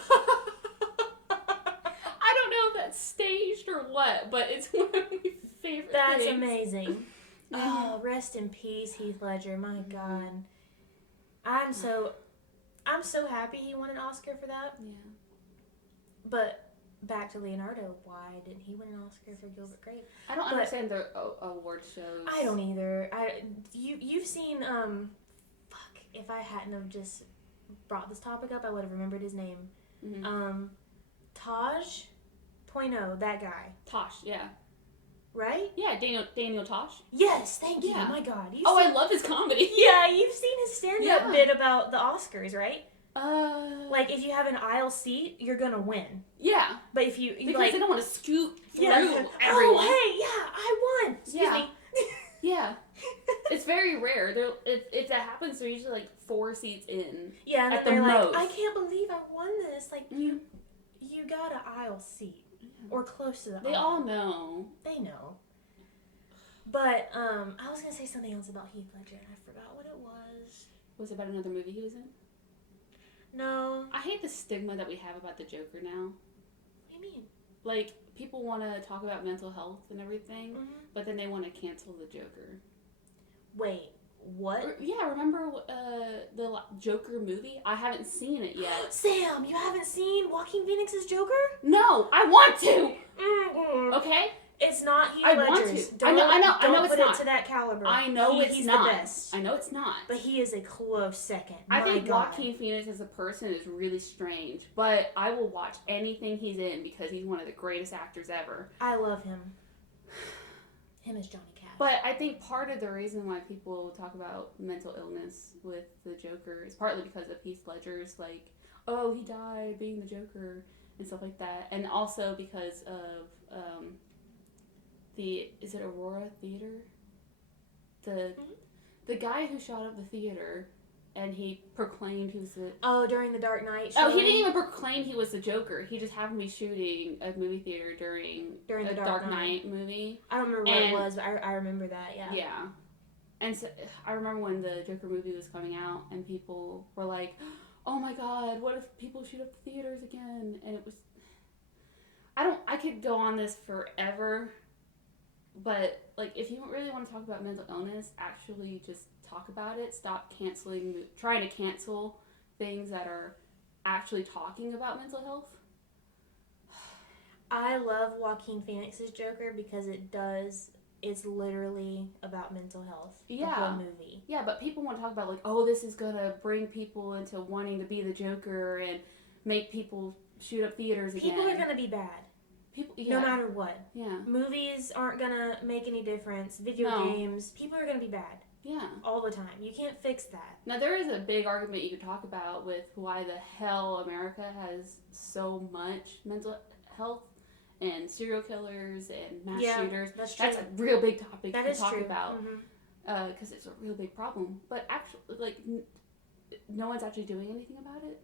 I don't know if that's staged or what, but it's one of my favorite things. That's amazing. Oh, rest in peace, Heath Ledger. My God. I'm so happy he won an Oscar for that. Yeah. But back to Leonardo, why didn't he win an Oscar for Gilbert Grape? I don't understand their award shows. I don't either. You've seen if I hadn't have just brought this topic up, I would have remembered his name. Taj Point0, that guy. Tosh, yeah. Right? Yeah, Daniel Tosh. Yes, thank you. Oh my God. I love his comedy. Yeah, you've seen his stand-up bit about the Oscars, right? Like, if you have an aisle seat, you're gonna win. Yeah. But if you because like, they don't want to scoot through everyone. Oh, hey, yeah, I won. Excuse me. Yeah. It's very rare. If that happens, they're usually like 4 seats in. Yeah, and at then the they're most. like, I can't believe I won this. Like, you got an aisle seat. Or close to the aisle. They all know. They know. But, I was gonna say something else about Heath Ledger, and I forgot what it was. Was it about another movie he was in? No. I hate the stigma that we have about the Joker now. What do you mean? Like, people want to talk about mental health and everything, but then they want to cancel the Joker. Wait, what? Remember the Joker movie? I haven't seen it yet. Sam, you haven't seen Joaquin Phoenix's Joker? No, I want to! Okay? It's not Heath I want Ledger's. to. I know Don't it's put not. it to that caliber. I know He's not. the best. I know it's not. But he is a close second. I think Joaquin Phoenix as a person is really strange, but I will watch anything he's in because he's one of the greatest actors ever. I love him. Him as Johnny Cash. But I think part of the reason why people talk about mental illness with the Joker is partly because of Heath Ledger's, like, oh, he died being the Joker and stuff like that. And also because of is it Aurora Theater? The guy who shot up the theater and he proclaimed he was the... Oh, during the Dark Knight showing? Oh, he didn't even proclaim he was the Joker. He just happened to be shooting a movie theater during the Dark Knight movie. I don't remember what it was, but I remember that, yeah. Yeah. And so, I remember when the Joker movie was coming out and people were like, oh my god, what if people shoot up the theaters again? And it was... I could go on this forever, but, like, if you really want to talk about mental illness, actually just talk about it. Stop trying to cancel things that are actually talking about mental health. I love Joaquin Phoenix's Joker because it's literally about mental health. Yeah. The whole movie. Yeah, but people want to talk about, like, oh, this is going to bring people into wanting to be the Joker and make people shoot up theaters again. People are going to be bad. No matter what. Yeah. Movies aren't going to make any difference. Video games. People are going to be bad. Yeah. All the time. You can't fix that. Now, there is a big argument you could talk about with why the hell America has so much mental health and serial killers and mass shooters. That's true. That's a real big topic to talk true. about. Because it's a real big problem. But actually, like, no one's actually doing anything about it.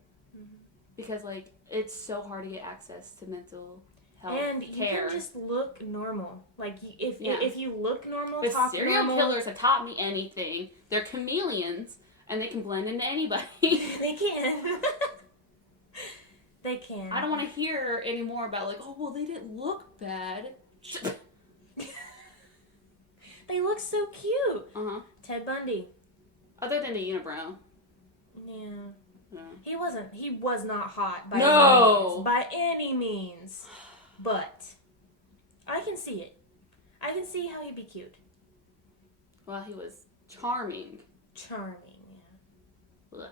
Because, like, it's so hard to get access to mental health and you care. can just look normal. Like, if you look normal, if talk serial normal. killers have taught me anything, they're chameleons, and they can blend into anybody. They can. They can. I don't want to hear anymore about, like, oh, well, they didn't look bad. They look so cute. Ted Bundy. Other than the unibrow. Yeah. No. He was not hot by any means. But I can see it. I can see how he'd be cute. Well, he was charming. Charming, yeah.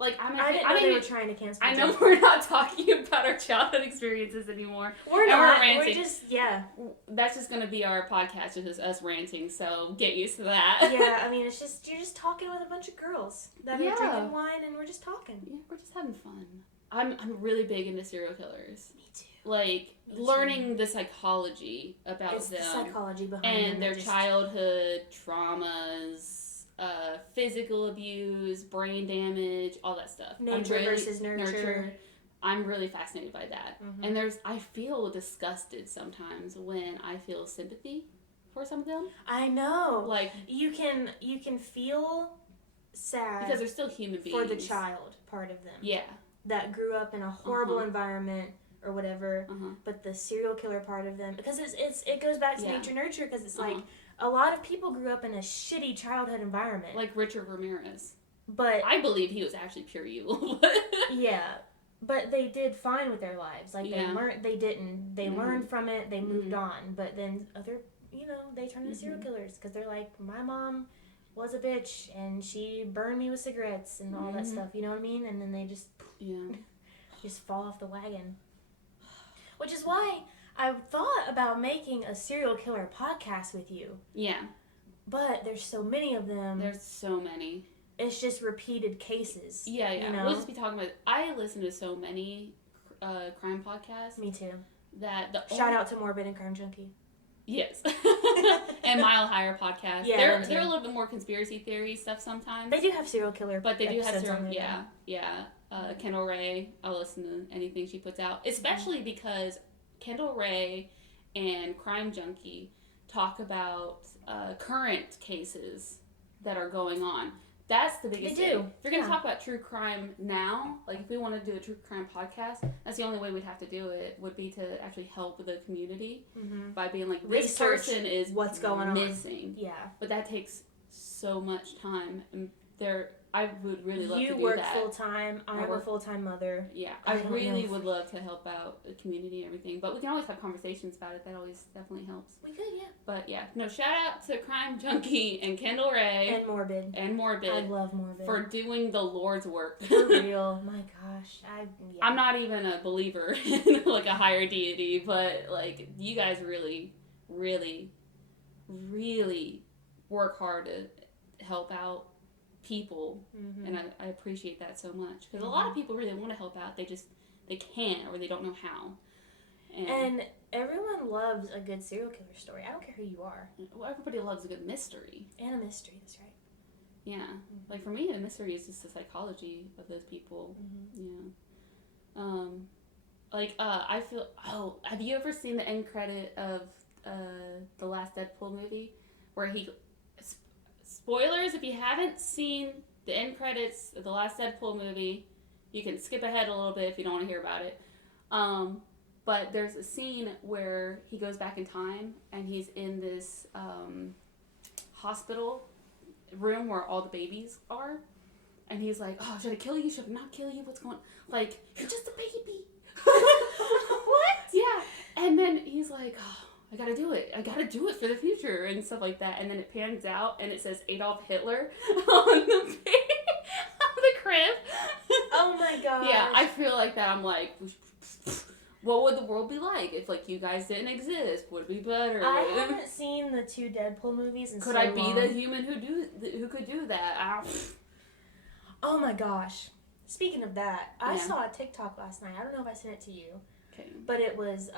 Like, I didn't know they were trying to cancel. I know we're not talking about our childhood experiences anymore. We're not. We're just, yeah. That's just going to be our podcast, just us ranting, so get used to that. Yeah, I mean, you're just talking with a bunch of girls that are drinking wine, and we're just talking. Yeah, we're just having fun. I'm really big into serial killers. Me too. Like, learning the psychology about them. The psychology behind and their childhood traumas. Physical abuse, brain damage, all that stuff. Nature versus nurture. I'm really fascinated by that. And I feel disgusted sometimes when I feel sympathy for some of them. I know. Like, you can feel sad because they're still human beings. For the child part of them. Yeah. That grew up in a horrible environment or whatever, but the serial killer part of them, because it goes back to nature nurture, because it's like a lot of people grew up in a shitty childhood environment. Like Richard Ramirez. But I believe he was actually pure evil. Yeah. But they did fine with their lives. Like, they learned from it, they moved on. But then they turn into serial killers because they're like, my mom was a bitch and she burned me with cigarettes and all that stuff, you know what I mean? And then they just fall off the wagon. Which is why I thought about making a serial killer podcast with you. Yeah. But there's so many of them. There's so many. It's just repeated cases. Yeah. You know? We'll just be talking about... I listen to so many crime podcasts. Me too. That Shout out to Morbid and Crime Junkie. Yes. And Mile Higher podcast. Yeah, they're a little bit more conspiracy theory stuff sometimes. They do have serial killer But they do have serial... Yeah. Kendall Rae, I'll listen to anything she puts out. Especially because Kendall Rae and Crime Junkie talk about current cases that are going on. That's the biggest thing. If you're going to talk about true crime now, like if we want to do a true crime podcast, that's the only way we'd have to do it, would be to actually help the community by being like, this person is what's going missing. Yeah. But that takes so much time. And I would really love to do that. You work full-time. I'm a full-time mother. Yeah. I really would love to help out the community and everything. But we can always have conversations about it. That always definitely helps. We could, yeah. But yeah. No, shout out to Crime Junkie and Kendall Rae. And Morbid. I love Morbid. For doing the Lord's work. For real. My gosh. I'm not even a believer in like a higher deity. But like, you guys really, really, really work hard to help out people, and I appreciate that so much, because a lot of people really want to help out, they can't, or they don't know how, and everyone loves a good serial killer story. I don't care who you are. Well, everybody loves a good mystery. And a mystery, that's right. Yeah. Like for me, a mystery is just the psychology of those people. I feel, have you ever seen the end credit of the last Deadpool movie where spoilers, if you haven't seen the end credits of the last Deadpool movie, you can skip ahead a little bit if you don't want to hear about it. But there's a scene where he goes back in time and he's in this hospital room where all the babies are. And he's like, oh, should I kill you? Should I not kill you? What's going on? Like, you're just a baby. What? Yeah. And then he's like, oh, I gotta do it. I gotta do it for the future and stuff like that. And then it pans out and it says Adolf Hitler on the crib. Oh my god. Yeah, I feel like that. I'm like, what would the world be like if like you guys didn't exist? Would it be better? I haven't seen the 2 Deadpool movies in Could so I be long. the human who could do that? Oh my gosh. Speaking of that, I saw a TikTok last night. I don't know if I sent it to you. Okay. But it was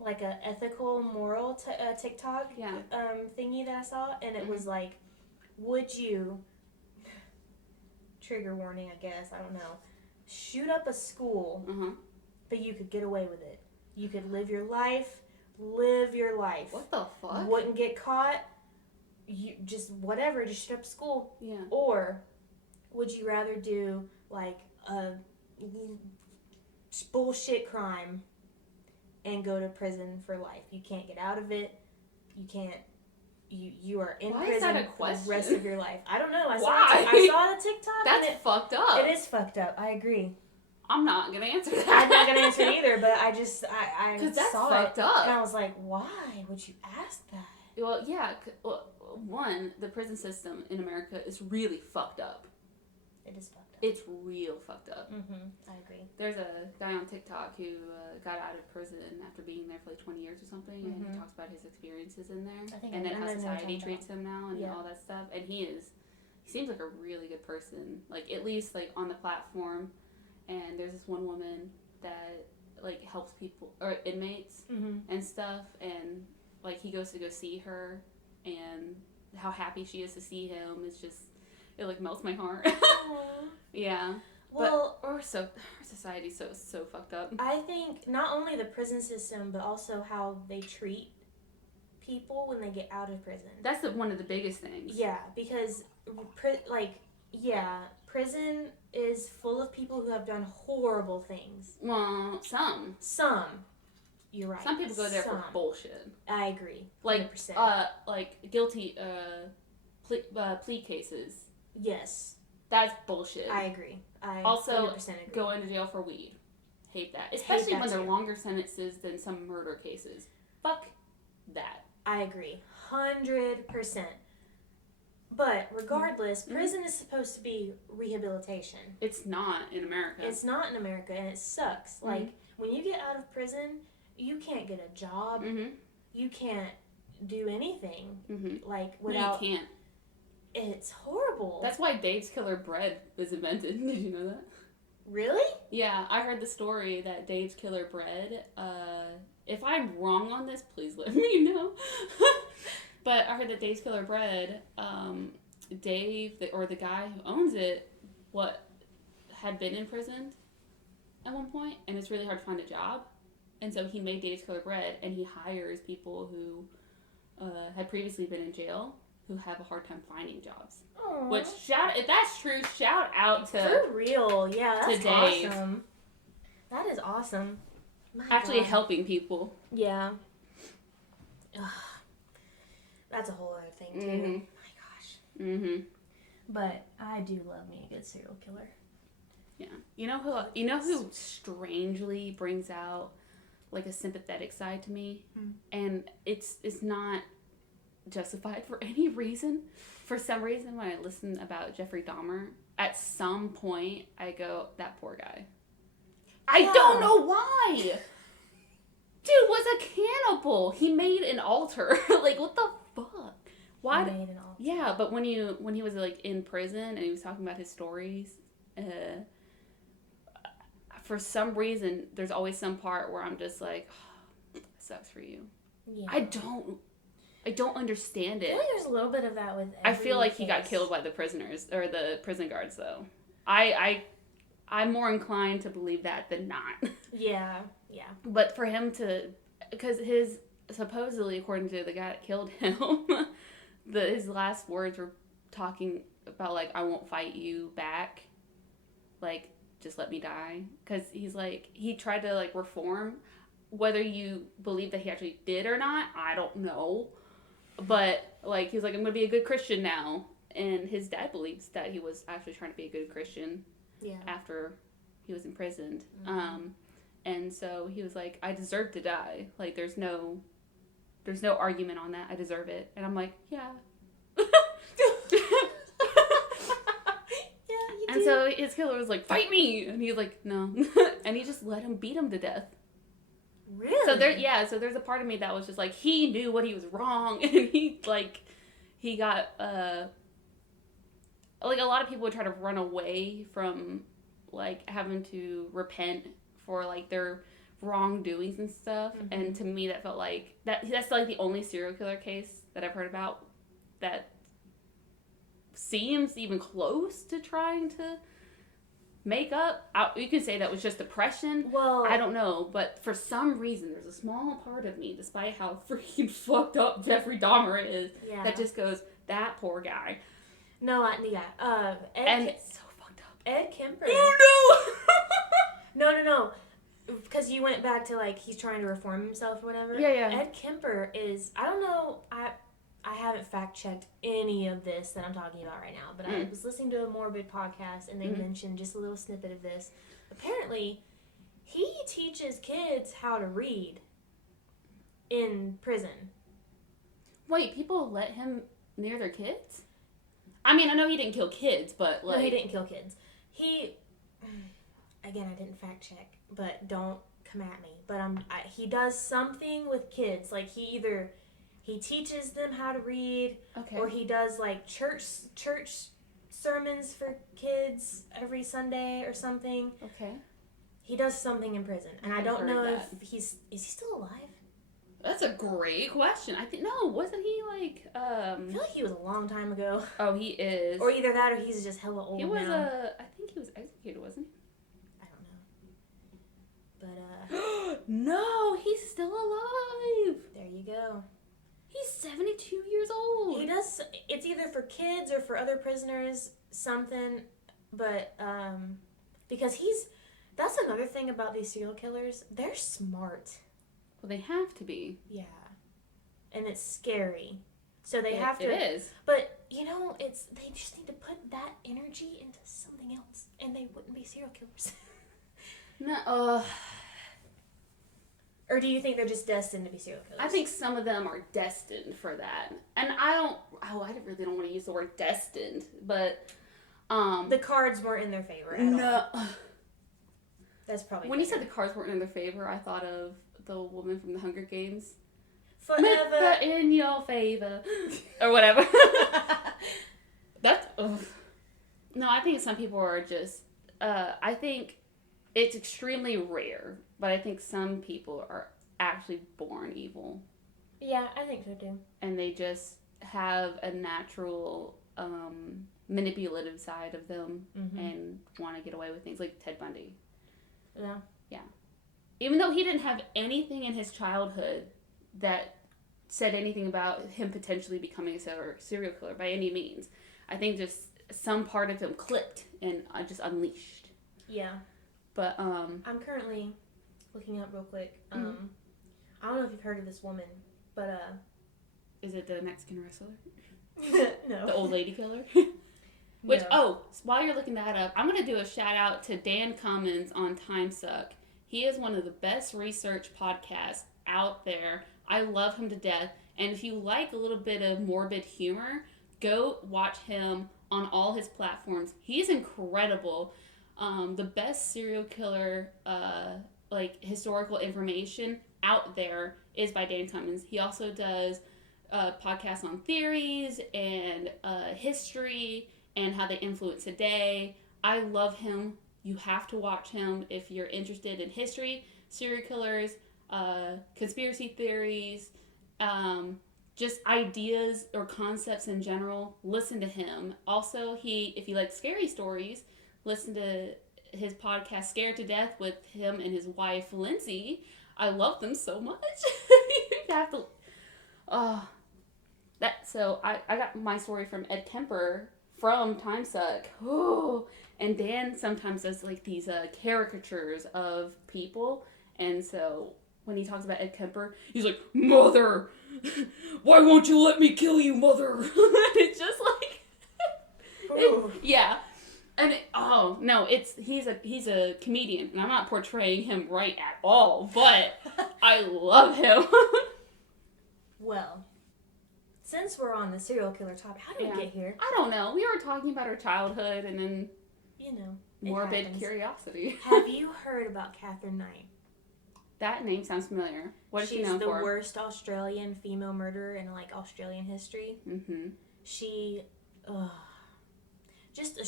like a ethical, moral TikTok thingy that I saw, and it was like, would you, trigger warning, I guess, I don't know, shoot up a school, but you could get away with it. You could live your life. What the fuck? Wouldn't get caught. You just whatever, just shoot up school. Yeah. Or would you rather do like a bullshit crime and go to prison for life? You can't get out of it. You can't. You are in Why prison is that a for question? the rest of your life. I don't know. I Why? saw the TikTok. That's fucked up. It is fucked up. I agree. I'm not gonna answer that. I'm not gonna answer it either. But I that's saw fucked it, up. and I was like, why would you ask that? Well, yeah. Well, one, the prison system in America is really fucked up. It is fucked up. It's real fucked up. I agree. There's a guy on TikTok who got out of prison after being there for like 20 years or something, and he talks about his experiences in there, and then how society treats him now and all that stuff. And he seems like a really good person, like at least like on the platform. And there's this one woman that like helps people or inmates and stuff, and like he goes to go see her, and how happy she is to see him is just, it like melts my heart. Yeah. Well, but our society's so fucked up. I think not only the prison system, but also how they treat people when they get out of prison. That's one of the biggest things. Yeah, because prison is full of people who have done horrible things. Well, some. You're right. Some people go there for bullshit. I agree. 100%. Like guilty plea cases. Yes. That's bullshit. I agree. I also 100% agree. Going to jail for weed. Hate that. Especially when they're longer sentences than some murder cases. Fuck that. I agree. 100%. But regardless, prison is supposed to be rehabilitation. It's not in America. It's not in America, and it sucks. Like, when you get out of prison, you can't get a job. You can't do anything. Mm-hmm. Like, without... No, you can't. It's horrible. That's why Dave's Killer Bread was invented. Did you know that? Really? Yeah, I heard the story that Dave's Killer Bread, if I'm wrong on this, please let me know. But I heard that Dave's Killer Bread, Dave, or the guy who owns it, had been imprisoned at one point, and it's really hard to find a job. And so he made Dave's Killer Bread, and he hires people who had previously been in jail who have a hard time finding jobs. Aww. Which, if that's true, shout out to... For real, yeah, that's Dave. awesome. That is awesome. My Actually God. helping people. Yeah. Ugh. That's a whole other thing, too. Mm-hmm. My gosh. Mm-hmm. But I do love me a good serial killer. Yeah. You know who strangely brings out, like, a sympathetic side to me? And it's not justified for any reason. For some reason, when I listen about Jeffrey Dahmer, at some point, I go, that poor guy. I don't know why! Dude was a cannibal. He made an altar. Like, what the fuck? Why? He made an altar. Yeah, but when he was, like, in prison and he was talking about his stories, for some reason, there's always some part where I'm just like, oh, sucks for you. Yeah. I don't understand it. I feel like there's a little bit of that with I feel like he got killed by the prisoners, or the prison guards, though. I'm more inclined to believe that than not. Yeah. But for him to... Because supposedly, according to the guy that killed him, his last words were talking about, like, I won't fight you back. Like, just let me die. Because he's like... He tried to, like, reform. Whether you believe that he actually did or not, I don't know. But, like, he was like, I'm going to be a good Christian now. And his dad believes that he was actually trying to be a good Christian after he was imprisoned. Mm-hmm. And so he was like, I deserve to die. Like, there's no argument on that. I deserve it. And I'm like, yeah. Yeah, you and do. so his killer was like, fight me! And he's like, no. And he just let him beat him to death. Really? So there's a part of me that was just like, he knew what he was wrong, and he got, like, a lot of people would try to run away from, like, having to repent for, like, their wrongdoings and stuff, mm-hmm. And to me that felt like, that's, like, the only serial killer case that I've heard about that seems even close to trying to make up. You can say that was just depression. Well, I don't know, but for some reason, there's a small part of me, despite how freaking fucked up Jeffrey Dahmer is, that just goes, that poor guy. No, it's so fucked up. Ed Kemper. Oh no! No. Because you went back to, like, he's trying to reform himself or whatever. Yeah. Ed Kemper is, I don't know, I haven't fact-checked any of this that I'm talking about right now, but I was listening to a Morbid podcast, and they mentioned just a little snippet of this. Apparently, he teaches kids how to read in prison. Wait, people let him near their kids? I mean, I know he didn't kill kids, but, like... No, he didn't kill kids. Again, I didn't fact-check, but don't come at me. But he does something with kids. Like, he teaches them how to read, or he does, like, church sermons for kids every Sunday or something. Okay. He does something in prison, and I don't know if is he still alive? That's a great question. I think, no, wasn't he, like, I feel like he was a long time ago. Oh, he is. Or either that, or he's just hella old now. He was, I think he was executed, wasn't he? I don't know. But, no, he's still alive! There you go. He's 72 years old. He does, it's either for kids or for other prisoners, something, but, because that's another thing about these serial killers, they're smart. Well, they have to be. Yeah. And it's scary. So they have to. It is. But, they just need to put that energy into something else, and they wouldn't be serial killers. No, Or do you think they're just destined to be serial killers? I think some of them are destined for that. And I really don't want to use the word destined, but... the cards weren't in their favor at all. That's probably... When you said the cards weren't in their favor, I thought of the woman from the Hunger Games. forever in your favor, or whatever. That's no. I think some people are just. I think it's extremely rare, but I think some people are actually born evil. Yeah, I think so too. And they just have a natural manipulative side of them and want to get away with things, like Ted Bundy. Yeah. Yeah. Even though he didn't have anything in his childhood that said anything about him potentially becoming a serial killer by any means, I think just some part of him clicked and just unleashed. Yeah. But I'm currently looking up real quick. I don't know if you've heard of this woman, but is it the Mexican wrestler? No. The old lady killer? Which, while you're looking that up, I'm going to do a shout out to Dan Cummins on Time Suck. He is one of the best research podcasts out there. I love him to death. And if you like a little bit of morbid humor, go watch him on all his platforms. He's incredible. The best serial killer, historical information out there is by Dan Cummins. He also does podcasts on theories and history and how they influence today. I love him. You have to watch him if you're interested in history, serial killers, conspiracy theories, just ideas or concepts in general. Listen to him. Also, if you like scary stories, listen to his podcast Scared to Death with him and his wife Lindsay. I love them so much. You have to. So I got my story from Ed Kemper from Time Suck. Oh, and Dan sometimes does like these caricatures of people, and so when he talks about Ed Kemper, he's like, "Mother, why won't you let me kill you, mother?" It's just like, yeah. And he's a comedian, and I'm not portraying him right at all, but I love him. Well, since we're on the serial killer topic, how did we get here? I don't know. We were talking about our childhood, and then morbid curiosity. Have you heard about Kathryn Knight? That name sounds familiar. What is she known for? She's the worst Australian female murderer in Australian history. Mm-hmm. She, just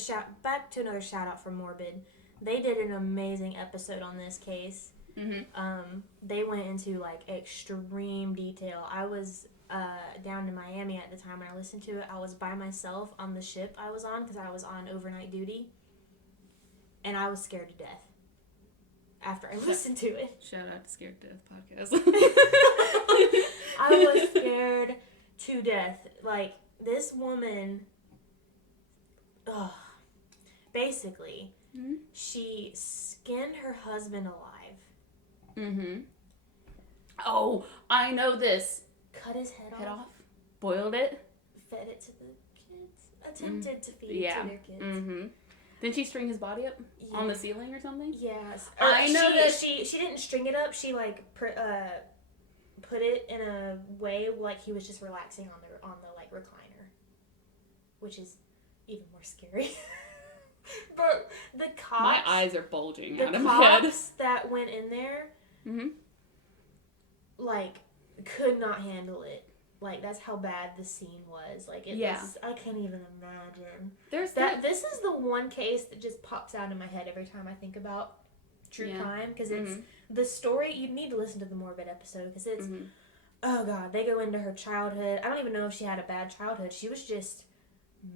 back to another shout out for Morbid. They did an amazing episode on this case. Mm-hmm. They went into extreme detail. I was down in Miami at the time when I listened to it. I was by myself on the ship I was on because I was on overnight duty, and I was scared to death after I listened to it. Shout out to Scared to Death podcast. I was scared to death. This woman, basically, she skinned her husband alive. Mm-hmm. Oh, I know this. Cut his head off. Boiled it. Fed it to the kids. Attempted to feed it to their kids. Mm-hmm. Didn't she string his body up on the ceiling or something? Yes. I know that she didn't string it up. She put it in a way like he was just relaxing on the recliner, which is even more scary. But the cops, my eyes are bulging out of my head. The cops that went in there, could not handle it. That's how bad the scene was. Was, I can't even imagine. This is the one case that just pops out in my head every time I think about true crime, because it's the story. You need to listen to the Morbid episode, because it's, oh God, they go into her childhood. I don't even know if she had a bad childhood. She was just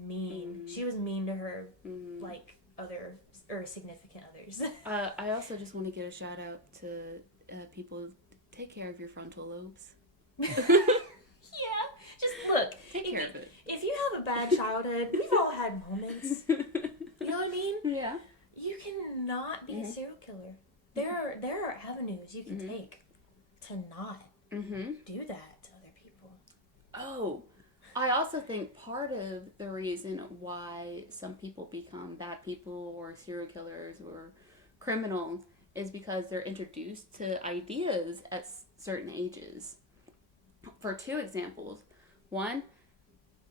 mean. She was mean to her, other, or significant others. I also just want to give a shout out to people. Take care of your frontal lobes. Yeah, just look. Take care of it. If you have a bad childhood, we've all had moments. You know what I mean? Yeah. You cannot be a serial killer. There are avenues you can take to not do that to other people. Oh, I also think part of the reason why some people become bad people or serial killers or criminals is because they're introduced to ideas at certain ages. For two examples, one,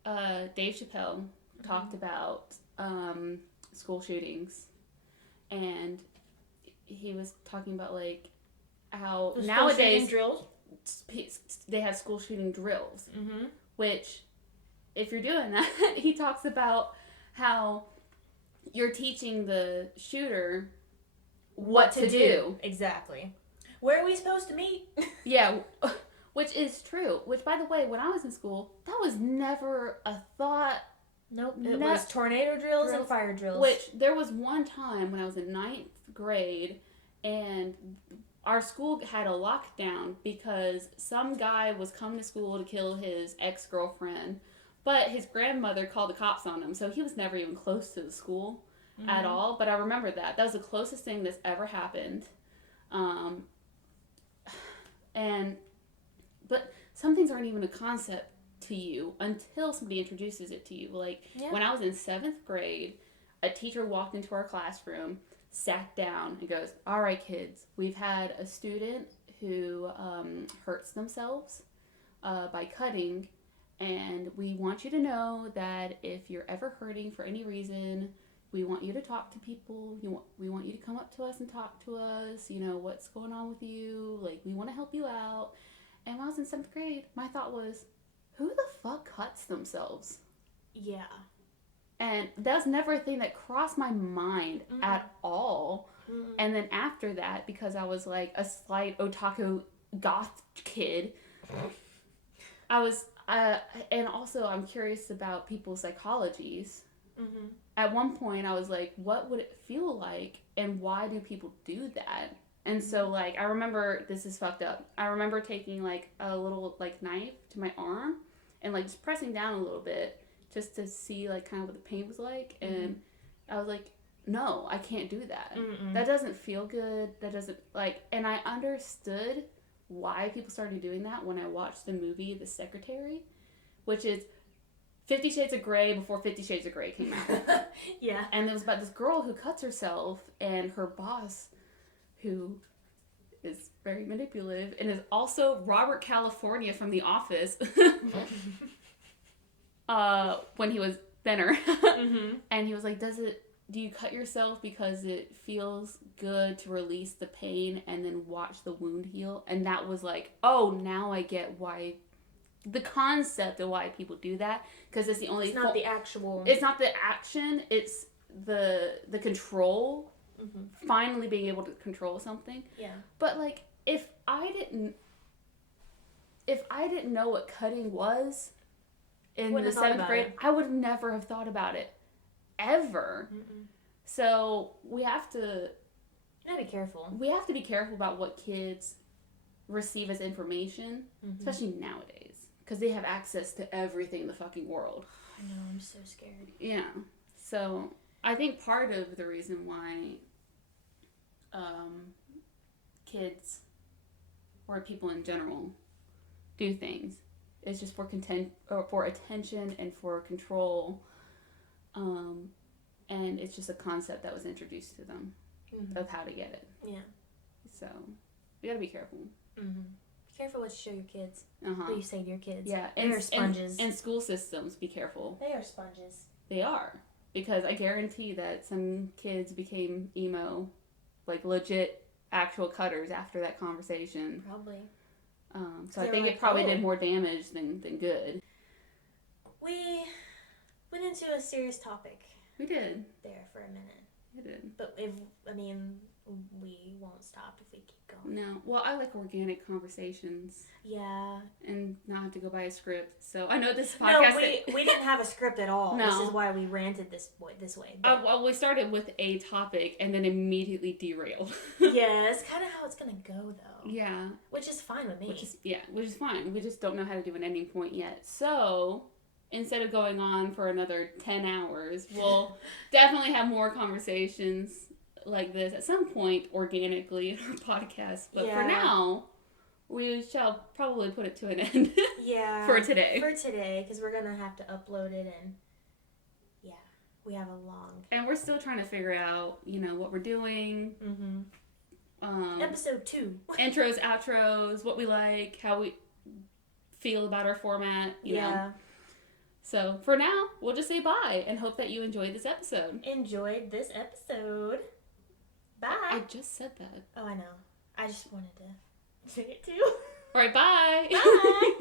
Dave Chappelle talked about school shootings, and he was talking about how the nowadays drills. they have school shooting drills, which, if you're doing that, he talks about how you're teaching the shooter what to do. Exactly. Where are we supposed to meet? Yeah, which is true. Which, by the way, when I was in school, that was never a thought. Nope. It was tornado drills and fire drills. Which, there was one time when I was in 9th grade, and our school had a lockdown because some guy was coming to school to kill his ex-girlfriend, but his grandmother called the cops on him, so he was never even close to the school at all. But I remember that. That was the closest thing that's ever happened. But some things aren't even a concept to you until somebody introduces it to you. Like, when I was in 7th grade, a teacher walked into our classroom, sat down, and goes, "All right, kids, we've had a student who hurts themselves by cutting, and we want you to know that if you're ever hurting for any reason, we want you to talk to people. We want you to come up to us and talk to us. What's going on with you? Like, we want to help you out." And when I was in 7th grade, my thought was, who the fuck cuts themselves? Yeah. And that was never a thing that crossed my mind at all. And then after that, because I was like a slight otaku goth kid, I was, and also I'm curious about people's psychologies. At one point, I was like, what would it feel like? And why do people do that? And so, like, I remember, this is fucked up. I remember taking, like, a little, like, knife to my arm and, like, just pressing down a little bit just to see, like, kind of what the pain was like. And I was like, no, I can't do that. That doesn't feel good. That doesn't, like, and I understood why people started doing that when I watched the movie The Secretary, which is 50 Shades of Grey before 50 Shades of Grey came out. Yeah. And it was about this girl who cuts herself, and her boss, who is very manipulative and is also Robert California from The Office, when he was thinner. And he was like, do you cut yourself because it feels good to release the pain and then watch the wound heal? And that was like, oh, now I get why, the concept of why people do that, because it's the only... It's not the actual... It's not the action, it's the control. Finally being able to control something. Yeah. But, like, if I didn't know what cutting was in the 7th grade, I would never have thought about it. Ever. So, we have to... You gotta be careful. We have to be careful about what kids receive as information, especially nowadays. Because they have access to everything in the fucking world. I know, I'm so scared. Yeah. So, I think part of the reason why kids or people in general do things is just for attention and for control, and it's just a concept that was introduced to them of how to get it. Yeah. So you gotta be careful. Be careful what you show your kids. What you say to your kids. Yeah, they are sponges. And school systems, be careful. They are sponges. They are, because I guarantee that some kids became emo. Like, legit, actual cutters after that conversation. Probably. So I think it probably did more damage than good. We went into a serious topic. We did. There for a minute. We did. But, we won't stop if we keep going. No. Well, I like organic conversations. Yeah. And not have to go by a script. So I know this podcast... No, we didn't have a script at all. No. This is why we ranted this way. Well, we started with a topic and then immediately derailed. Yeah, it's kind of how it's going to go, though. Yeah. Which is fine with me. Which is fine. We just don't know how to do an ending point yet. So, instead of going on for another 10 hours, we'll definitely have more conversations like this at some point organically in our podcast. But for now, we shall probably put it to an end. Yeah. For today. Because we're going to have to upload it, and we have a long... And we're still trying to figure out, what we're doing. Episode 2. Intros, outros, what we like, how we feel about our format, you know. So, for now, we'll just say bye and hope that you enjoyed this episode. Bye. I just said that. Oh, I know. I just wanted to say it too. All right, bye. Bye.